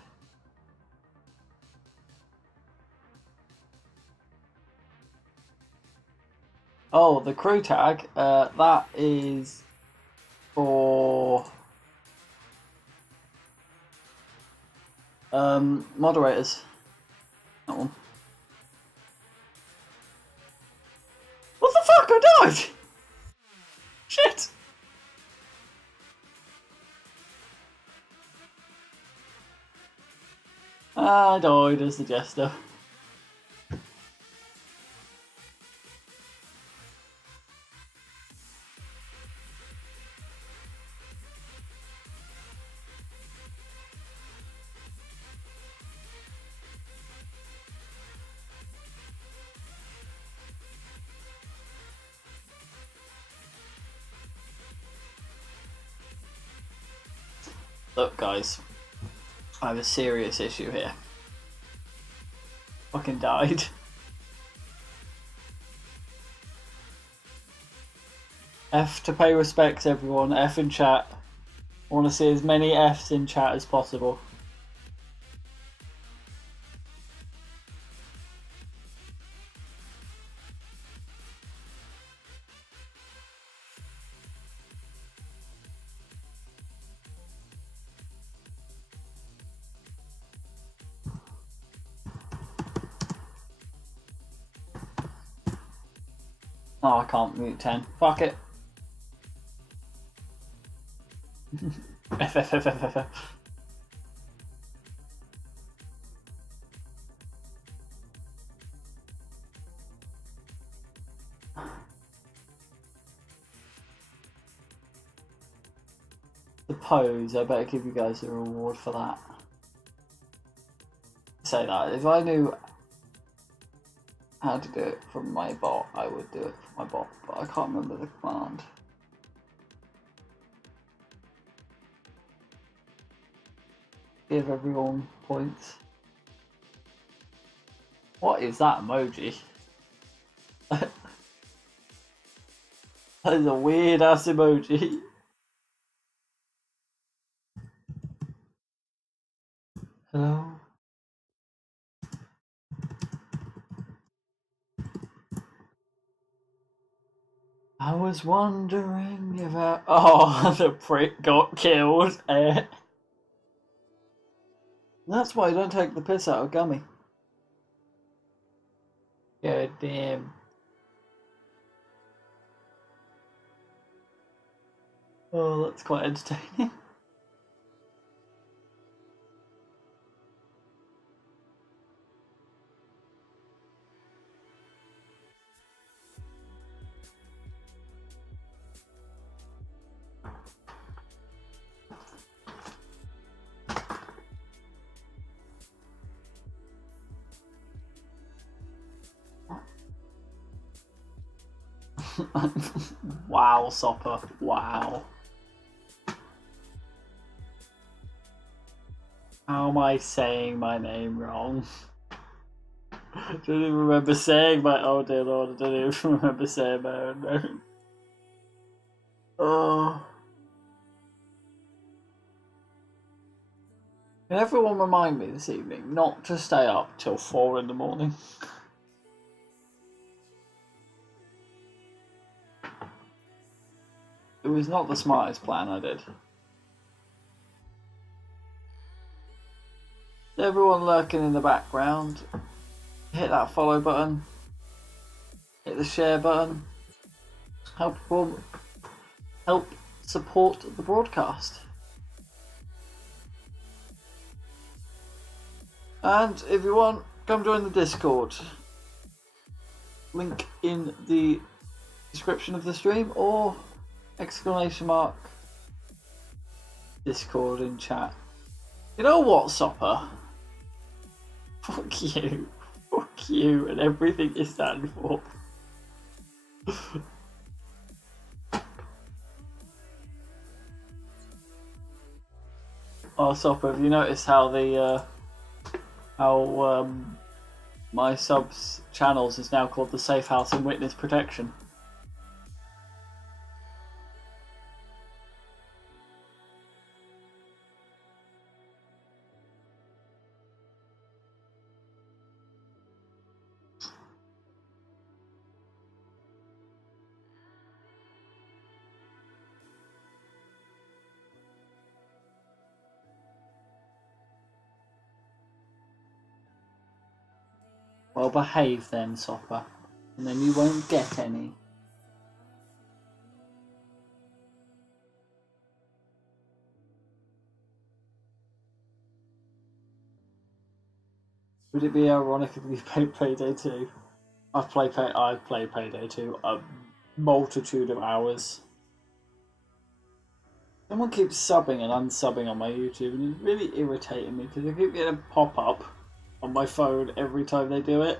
Oh, the crew tag. That is for moderators. That one. What the fuck? I died! Shit! I died as the jester. Look, guys, I have a serious issue here. Fucking died. F to pay respects, everyone. F in chat. I want to see as many Fs in chat as possible. Oh, I can't mute 10. Fuck it. F, F, F, F, F, F. Suppose I better give you guys a reward for that. Say that. If I knew how to do it from my bot, I would do it from my bot, but I can't remember the command. Give everyone points. What is that emoji? That is a weird ass emoji. Hello? I was wondering if I... Oh, the prick got killed. That's why I don't take the piss out of Gummy. God damn. Oh, that's quite entertaining. Wow, Sopper. Wow. How am I saying my name wrong? I don't even remember saying my... Oh dear lord, I don't even remember saying my own name. Oh. Can everyone remind me this evening not to stay up till 4 in the morning? It was not the smartest plan I did. Everyone lurking in the background, hit that follow button, hit the share button, help support the broadcast. And if you want, come join the Discord. Link in the description of the stream, or !! Discord in chat. You know what, Sopper? Fuck you. Fuck you and everything you stand for. Oh, Sopper, have you noticed how the my subs channels is now called the Safe House and Witness Protection? Well, behave then, Sopper, and then you won't get any. Would it be ironic if we played Payday 2? I've played Payday 2 a multitude of hours. Someone keeps subbing and unsubbing on my YouTube, and it's really irritating me because I keep getting a pop-up on my phone every time they do it.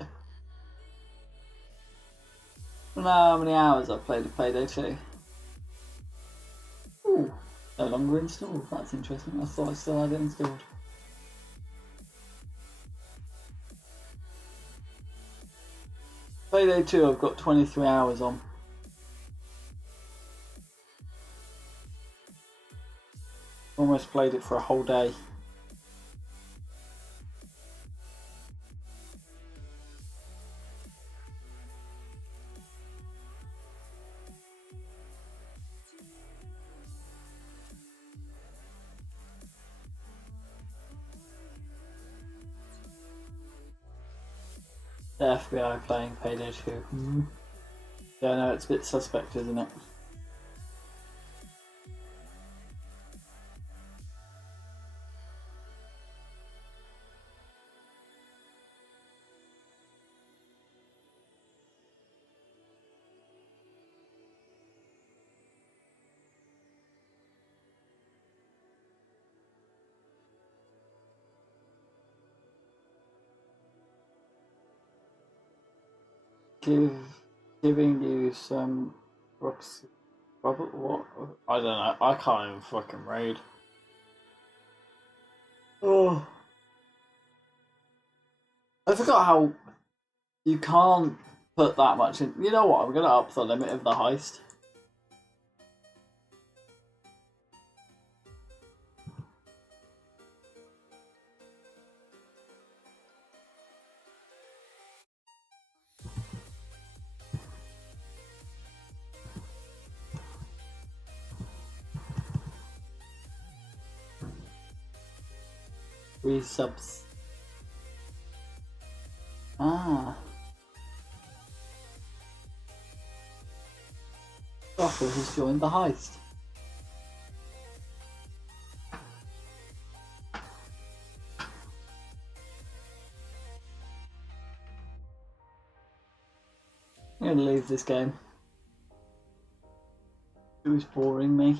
I don't know how many hours I've played Payday 2. Ooh, no longer installed. That's interesting. I thought I still had it installed. Payday 2 I've got 23 hours on. Almost played it for a whole day. The FBI playing Payday 2. Mm-hmm. Yeah, no, it's a bit suspect, isn't it? Giving you some rocks. What? I don't know. I can't even fucking raid. Oh, I forgot how you can't put that much in. You know what? I'm gonna up the limit of the heist. Resubs. Ah. Doctor has joined the heist. I'm gonna leave this game. It was boring me.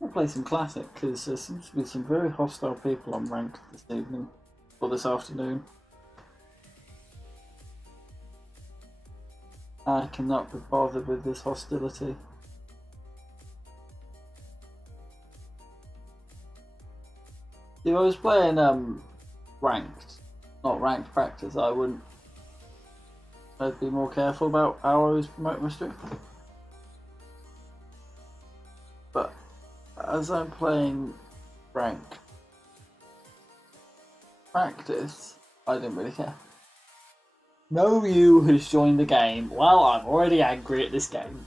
I'll play some classic because there seems to be some very hostile people on ranked this evening or this afternoon. I cannot be bothered with this hostility. If I was playing ranked, not ranked practice, I'd be more careful about how I was promoting my stream. But as I'm playing ranked practice, I didn't really care. No you has joined the game. Well, I'm already angry at this game.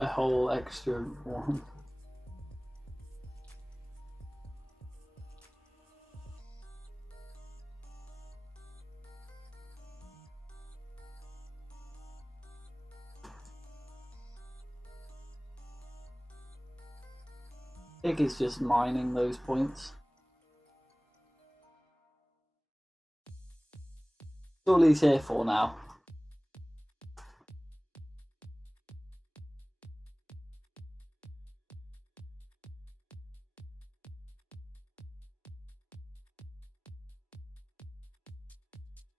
A whole extra one. I think he's just mining those points. That's all he's here for now.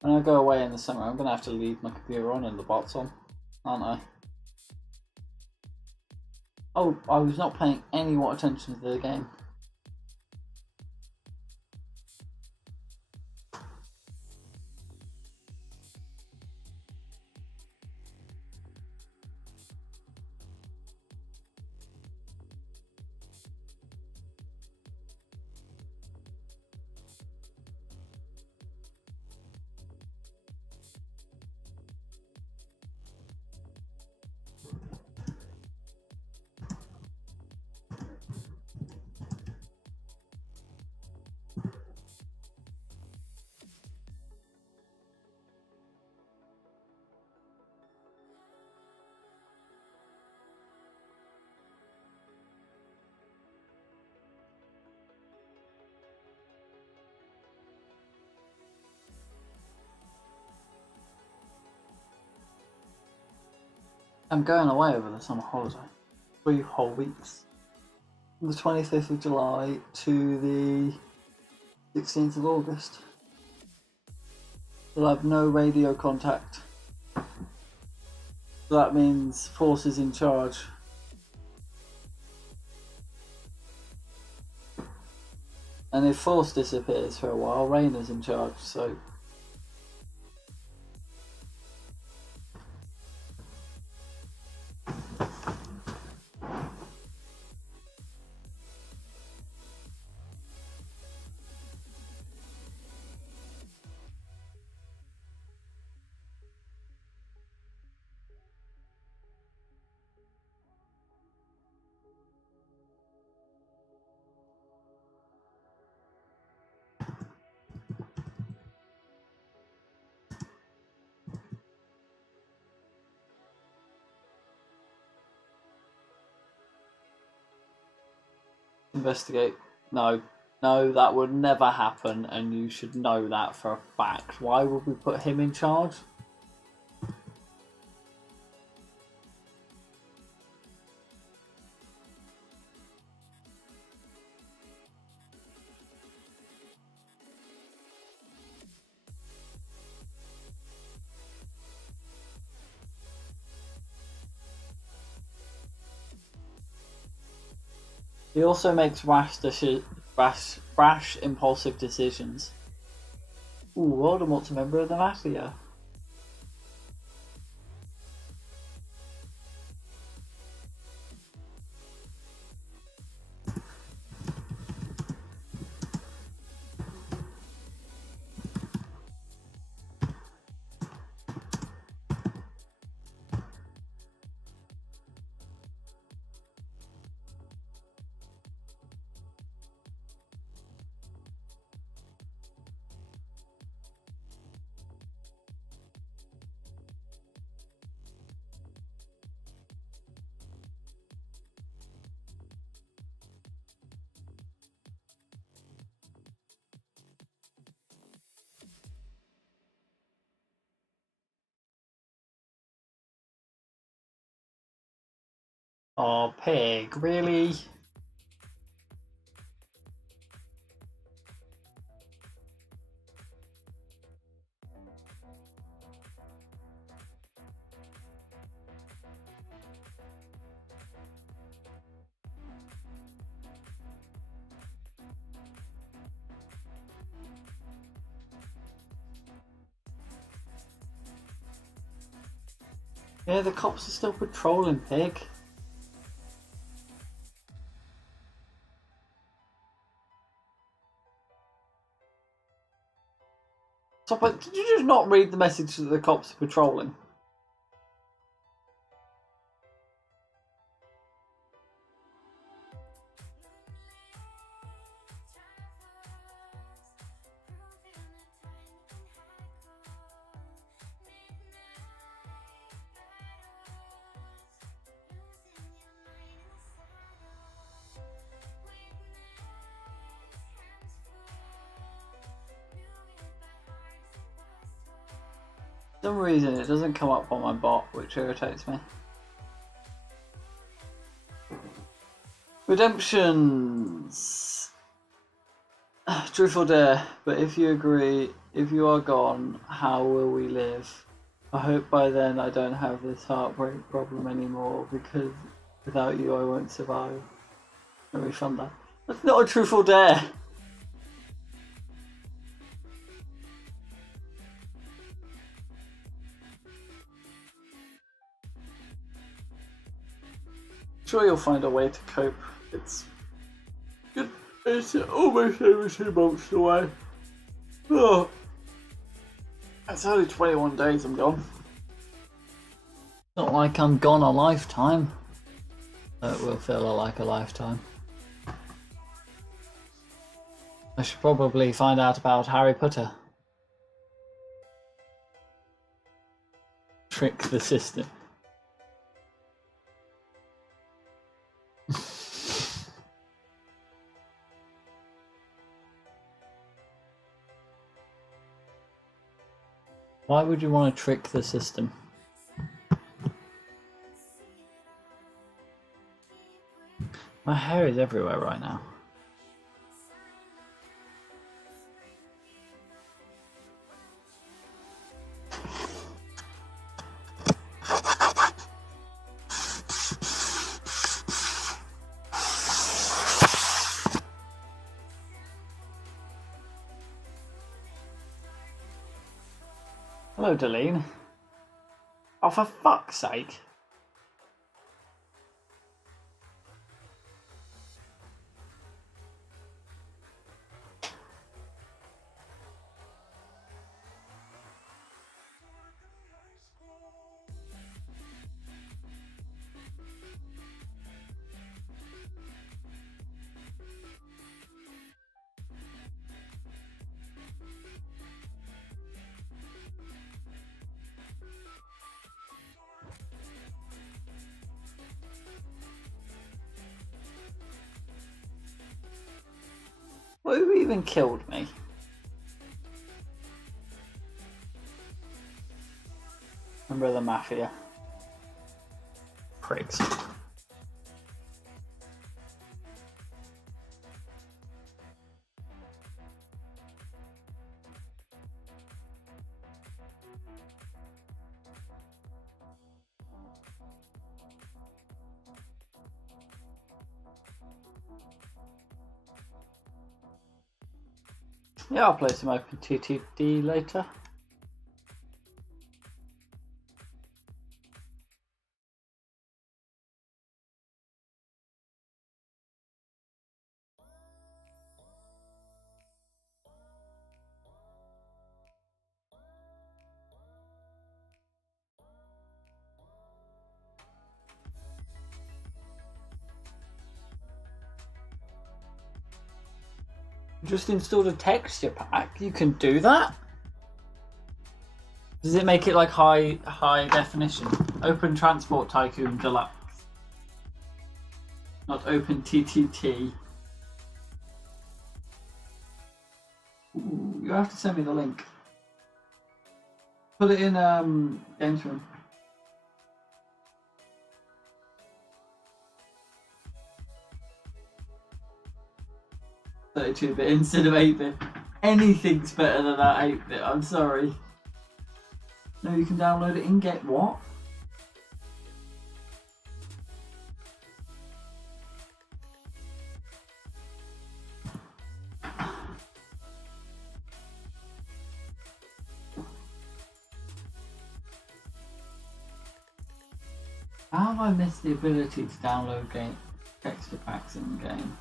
When I go away in the summer, I'm gonna have to leave my computer on and the bots on, aren't I? Oh, I was not paying any attention to the game. I'm going away over the summer holiday. 3 whole weeks. From the 25th of July to the 16th of August. We'll have no radio contact. So that means Force is in charge. And if Force disappears for a while, Raynor's in charge, so... Investigate. No, that would never happen, and you should know that for a fact. Why would we put him in charge? He also makes rash, impulsive decisions. Ooh, Voldemort's a member of the Mafia. Oh, pig, really? Yeah, the cops are still patrolling, pig. So, but did you just not read the message that the cops are patrolling? For some reason it doesn't come up on my bot, which irritates me. Redemptions. Truth or dare, but if you agree, if you are gone, how will we live? I hope by then I don't have this heartbreak problem anymore, because without you I won't survive. Let me fund that. That's not a truthful dare! Sure, you'll find a way to cope. It's almost over 2 months away. Oh, it's only 21 days I'm gone. Not like I'm gone a lifetime. It will feel like a lifetime. I should probably find out about Harry Potter. Trick the system. Why would you want to trick the system? My hair is everywhere right now. Hello, Deline. Oh, for fuck's sake. Who even killed me? Member of the Mafia. Pricks. Yeah, I'll play some OpenTTD later. Just installed a texture pack. You can do that? Does it make it like high definition? Open Transport Tycoon Deluxe. Not Open TTT. Ooh, you have to send me the link. Put it in Games Room. (32-bit) instead of 8-bit. Anything's better than that 8-bit, I'm sorry. No, you can download it and get what? How have I missed the ability to download game texture packs in the game?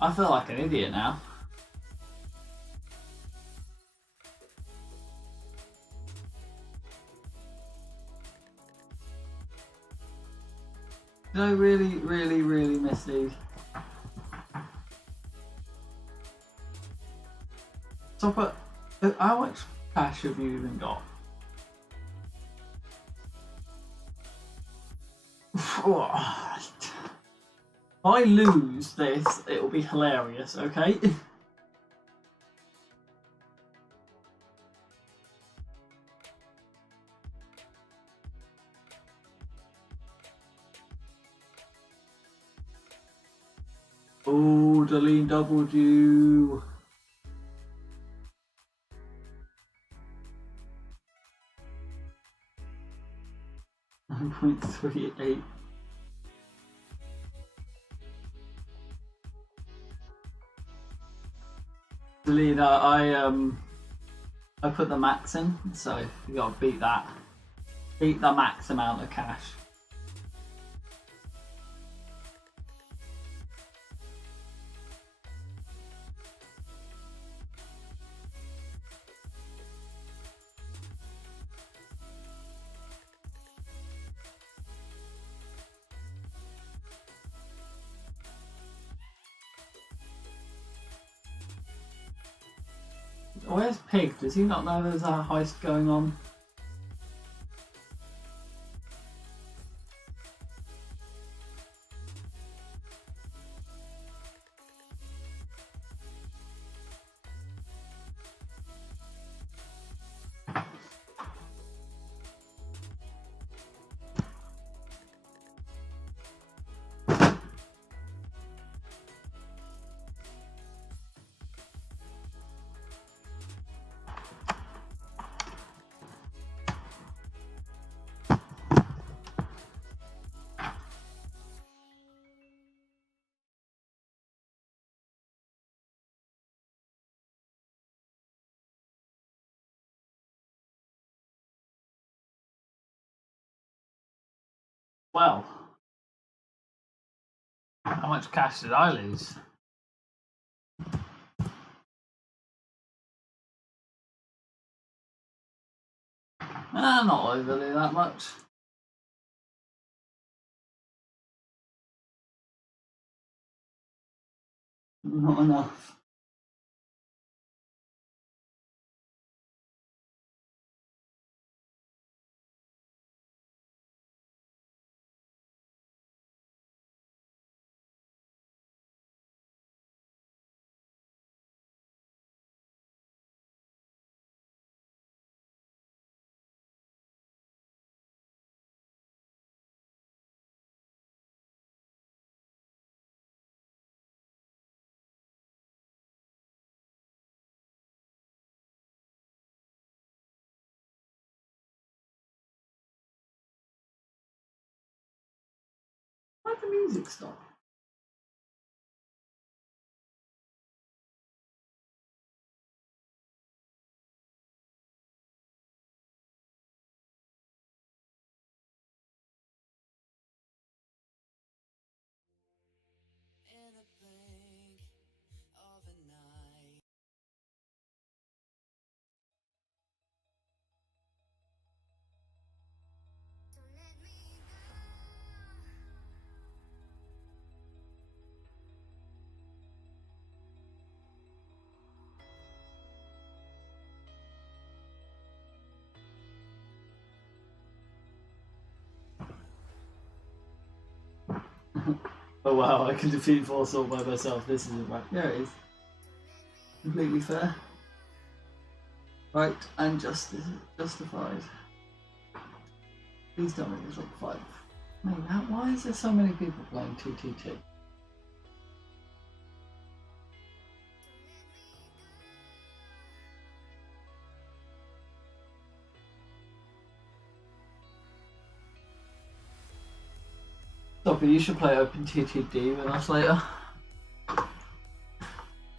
I feel like an idiot now. Did I really miss these? So, but how much cash have you even got? If I lose this, it'll be hilarious, okay? Oh, Darlene doubled you. 9.38. Darlene, I put the max in, so you gotta beat that. Beat the max amount of cash. Where's Pig? Does he not know there's a heist going on? Well, how much cash did I lose? Not overly that much. Not enough. Why'd the music stop? Oh wow, I can defeat Force all by myself. This isn't right. There it is. Completely fair. Right, and justified. Please don't make this look 5. Mate, why is there so many people playing 2T2? Stop it, you should play OpenTTD with us later.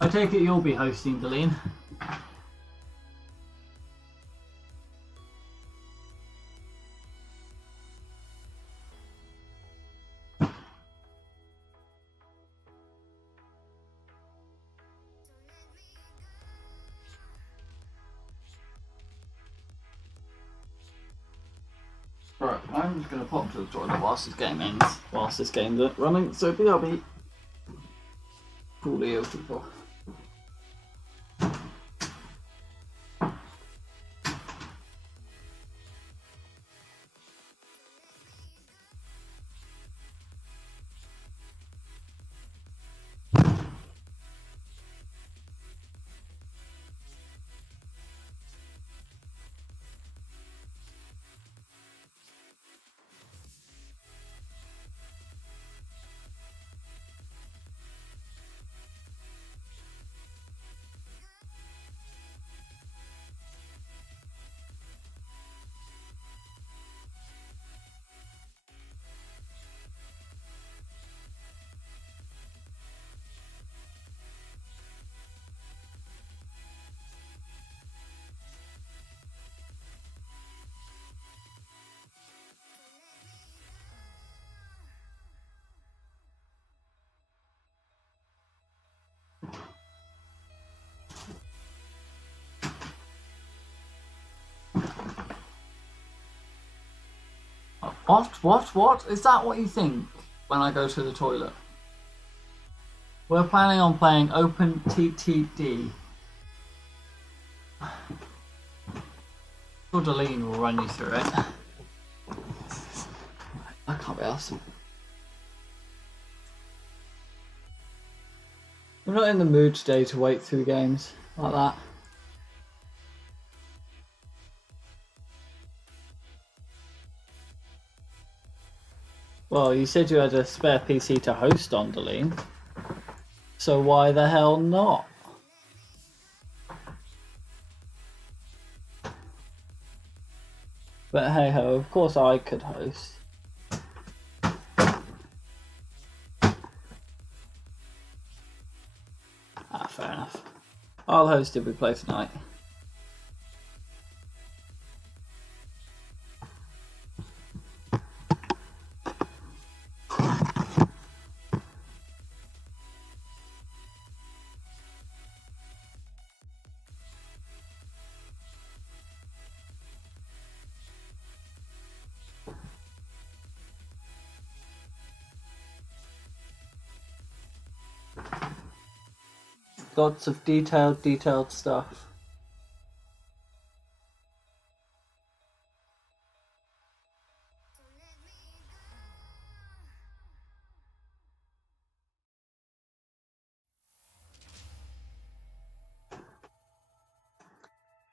I take it you'll be hosting, Darlene. Right, I'm just going to pop to the toilet whilst this game ends, whilst this game's running, so BRB. Coolio people. What? Is that what you think when I go to the toilet? We're planning on playing Open TTD. Deline will run you through it. I can't be asked. I'm not in the mood today to wait through games like that. Well, you said you had a spare PC to host on, Deline. So why the hell not? But hey ho, of course I could host. Ah, fair enough. I'll host if we play tonight. Lots of detailed stuff.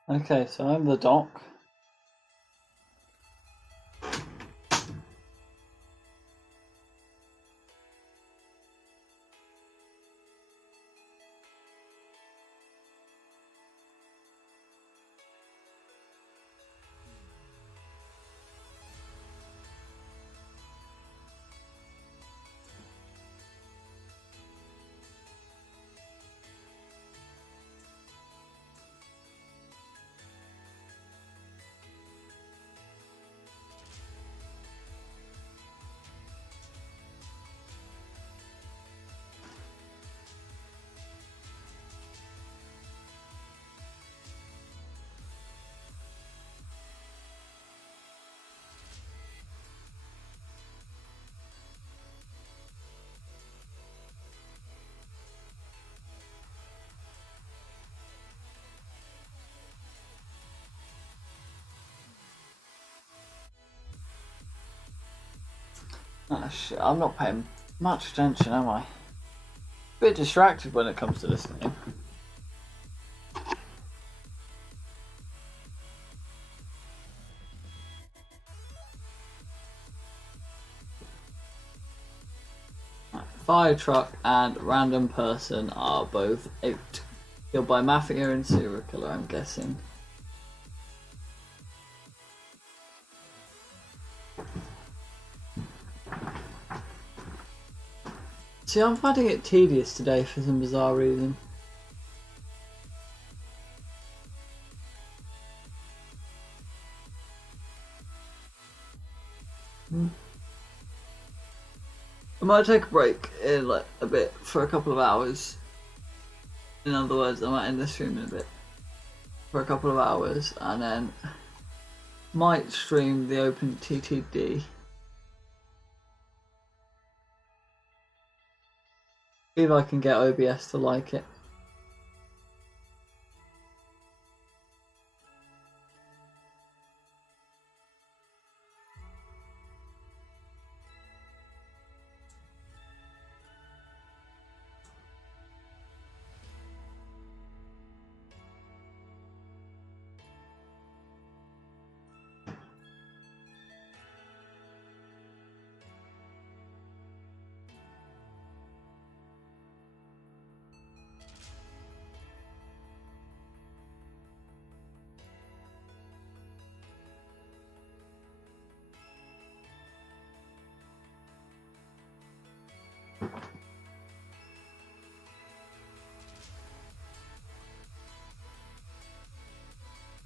Okay, so I'm the doc. Ah shit, I'm not paying much attention, am I? A bit distracted when it comes to this game. Fire truck and random person are both out. Killed by mafia and serial killer, I'm guessing. See, I'm finding it tedious today for some bizarre reason. I might take a break in like a bit for a couple of hours. In other words, I might end the stream in a bit for a couple of hours and then might stream the Open TTD. See if I can get OBS to like it.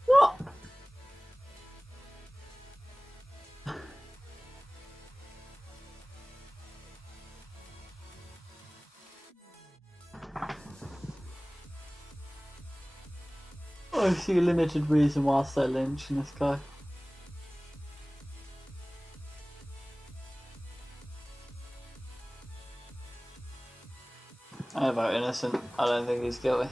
What? I see a limited reason whilst they're lynching this guy. I vote innocent. I don't think he's guilty.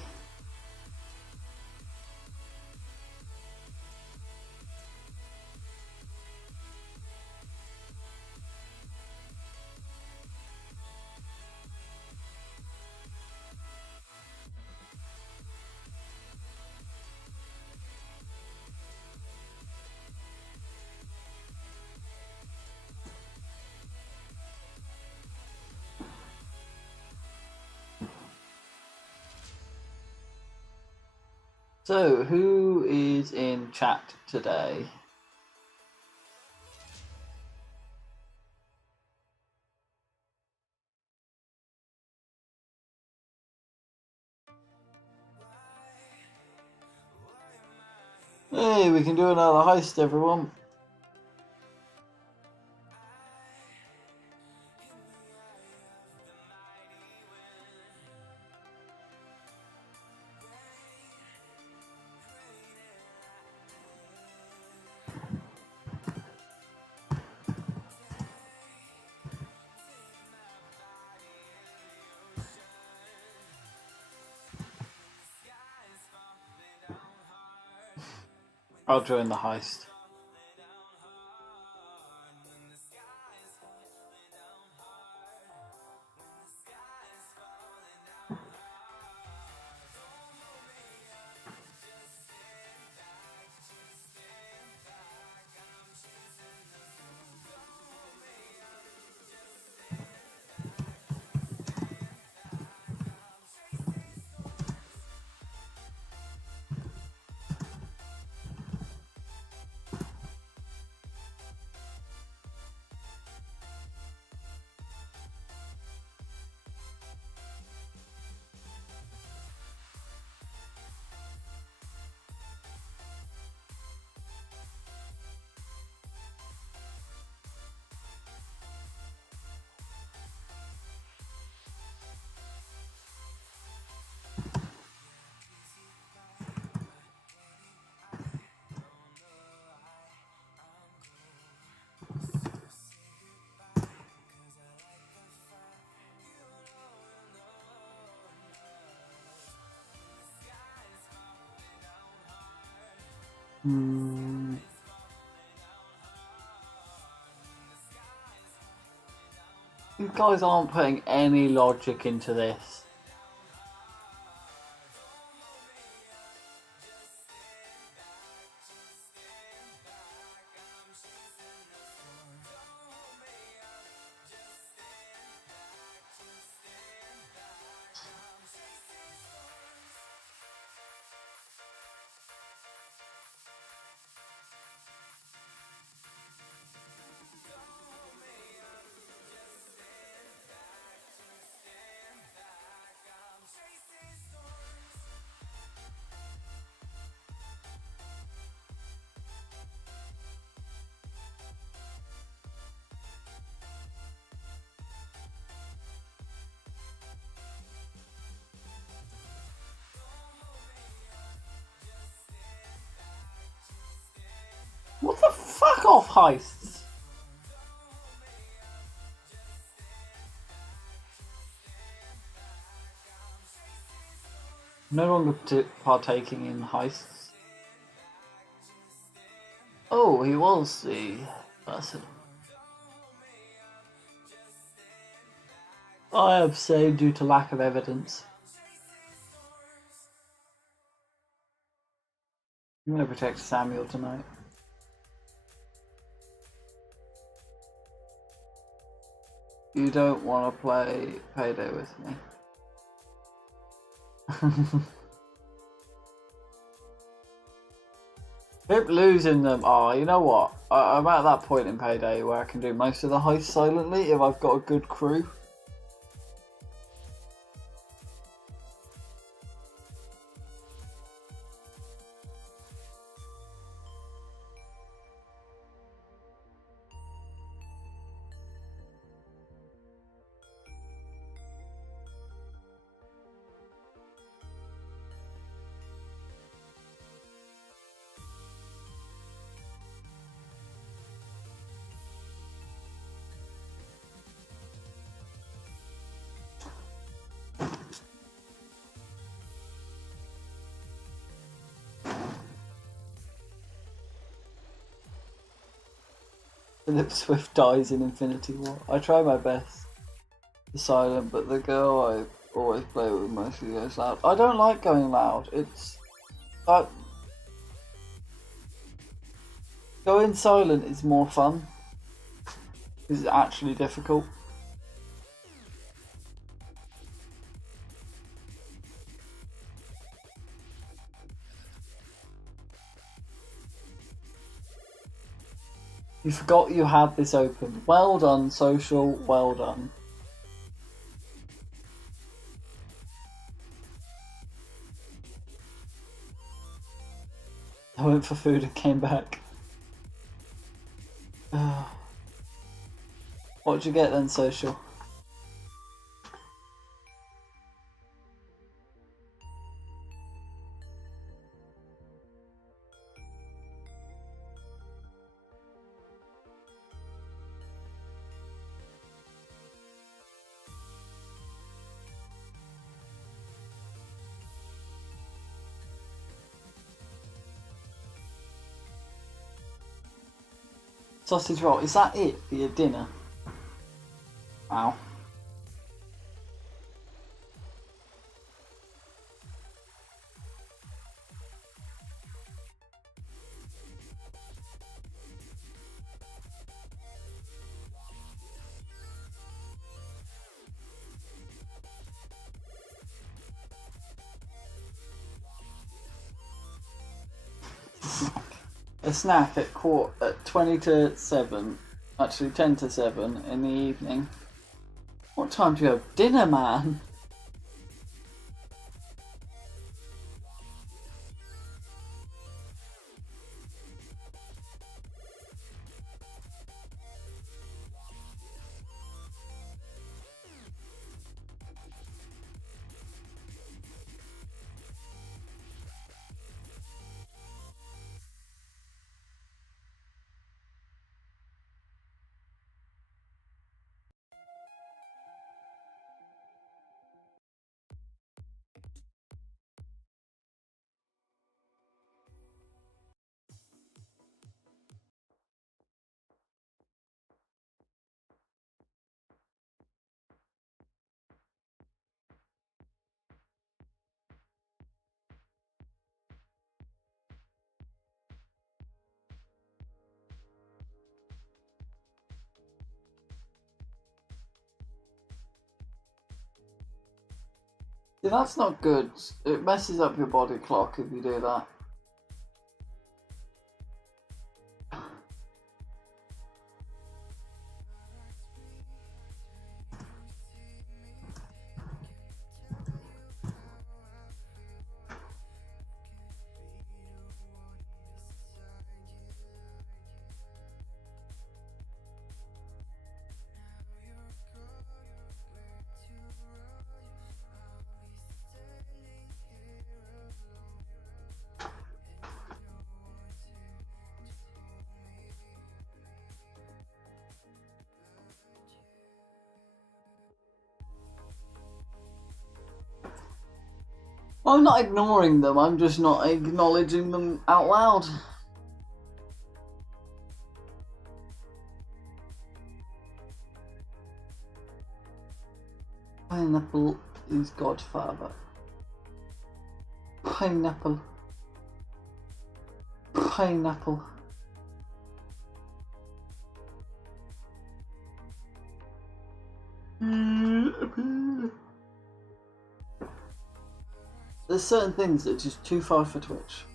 So, who is in chat today? Hey, we can do another heist, everyone. I'll join the heist. You guys aren't putting any logic into this. What the fuck off heists? No longer partaking in heists. Oh, he was the person. I abstained due to lack of evidence. I'm going to protect Samuel tonight. You don't want to play Payday with me. Keep losing them. Oh, you know what? I'm at that point in Payday where I can do most of the heists silently if I've got a good crew. Philip Swift dies in Infinity War. I try my best. The silent, but the girl I always play with mostly goes loud. I don't like going loud. It's going silent is more fun. It's actually difficult. You forgot you had this open. Well done, social. Well done. I went for food and came back. What'd you get then, social? Sausage roll, is that it for your dinner? Wow. A snack at 20 to 7, actually 10 to 7 in the evening. What time do you have dinner, man? Yeah, that's not good. It messes up your body clock if you do that. I'm not ignoring them, I'm just not acknowledging them out loud. Pineapple is Godfather. Pineapple. Pineapple. There's certain things that are just too far for Twitch.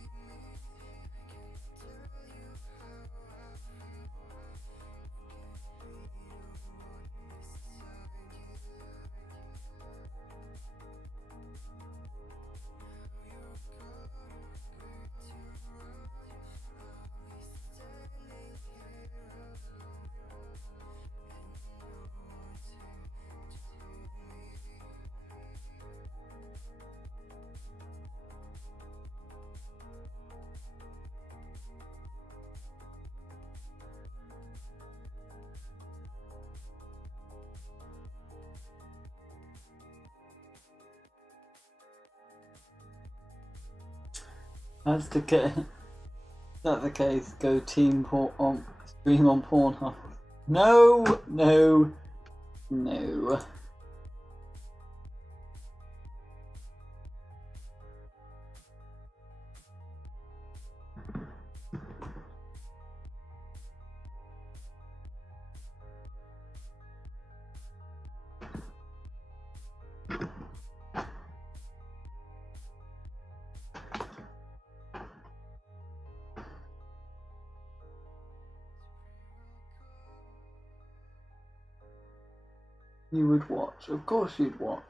That's the case. That's the case. Go team port on. Stream on Pornhub. No, no, no. You would watch. Of course you'd watch.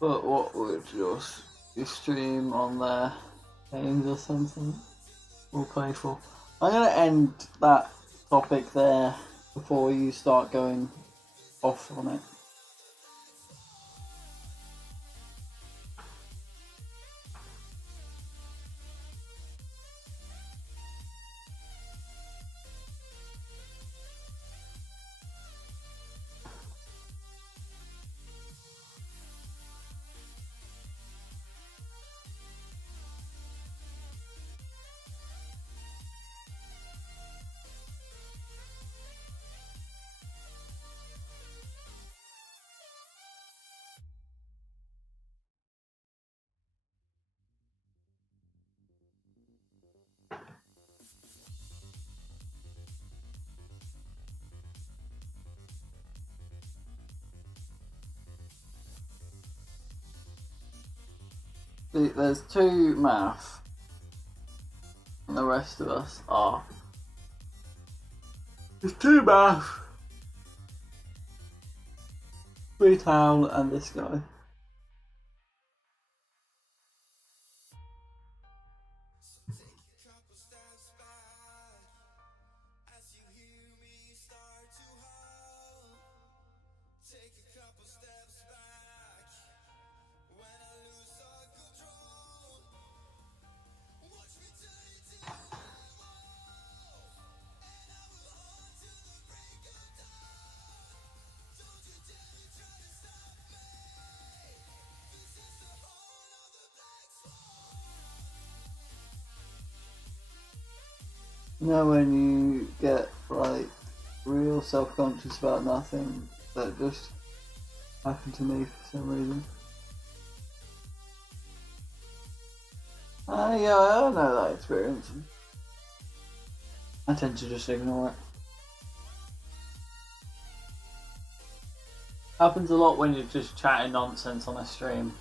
But what would your stream on there? Games or something? Or playful? I'm gonna end that topic there before you start going off on it. There's 2 math, and the rest of us are. There's 2 math, 3 town, and this guy. You know when you get like real self-conscious about nothing, that just happened to me for some reason. Yeah, I know that experience. I tend to just ignore it. Happens a lot when you're just chatting nonsense on a stream.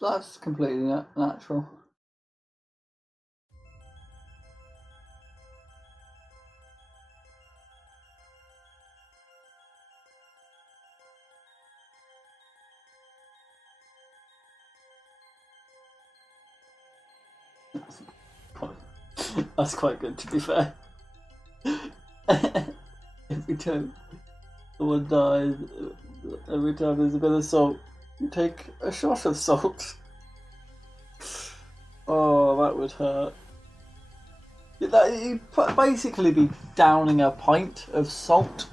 That's completely natural. That's quite good, to be fair. Every time someone dies, every time there's a bit of salt, you take a shot of salt. Oh, that would hurt. You'd basically be downing a pint of salt.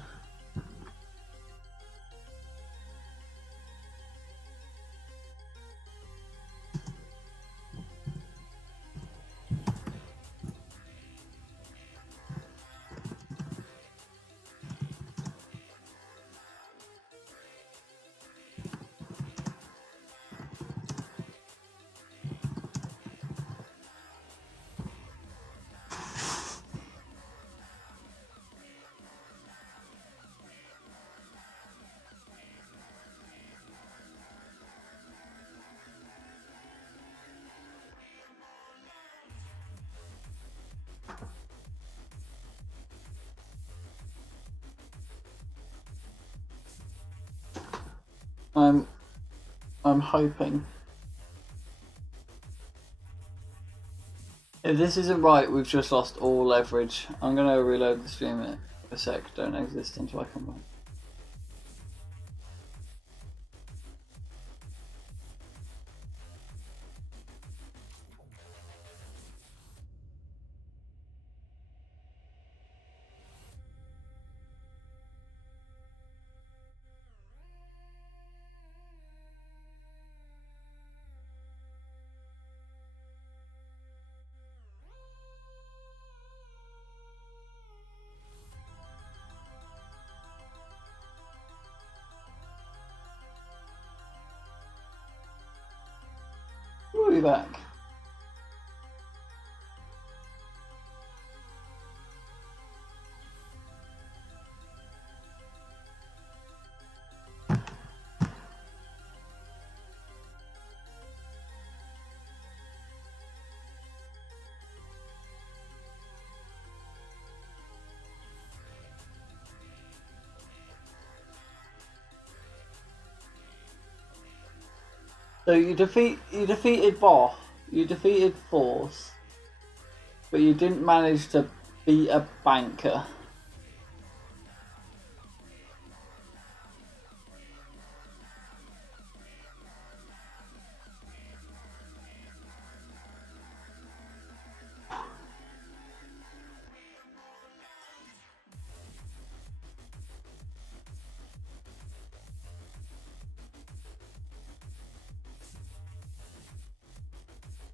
I'm hoping. If this isn't right, we've just lost all leverage. I'm gonna reload the stream in a sec. Don't exist until I come back. We'll be back. So you defeated Boss, you defeated Force, but you didn't manage to beat a banker.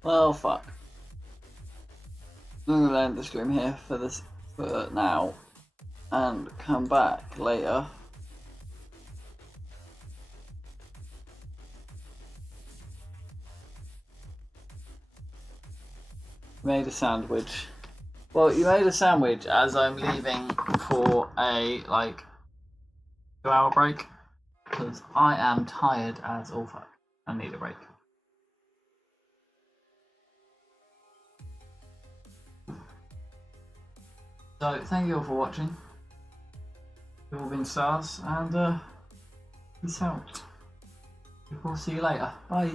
Well, fuck. I'm gonna end the stream here for now, and come back later. Made a sandwich. Well, you made a sandwich as I'm leaving for a 2-hour break, because I am tired as all fuck. I need a break. So, thank you all for watching. You've all been stars, and peace out. We'll see you later. Bye.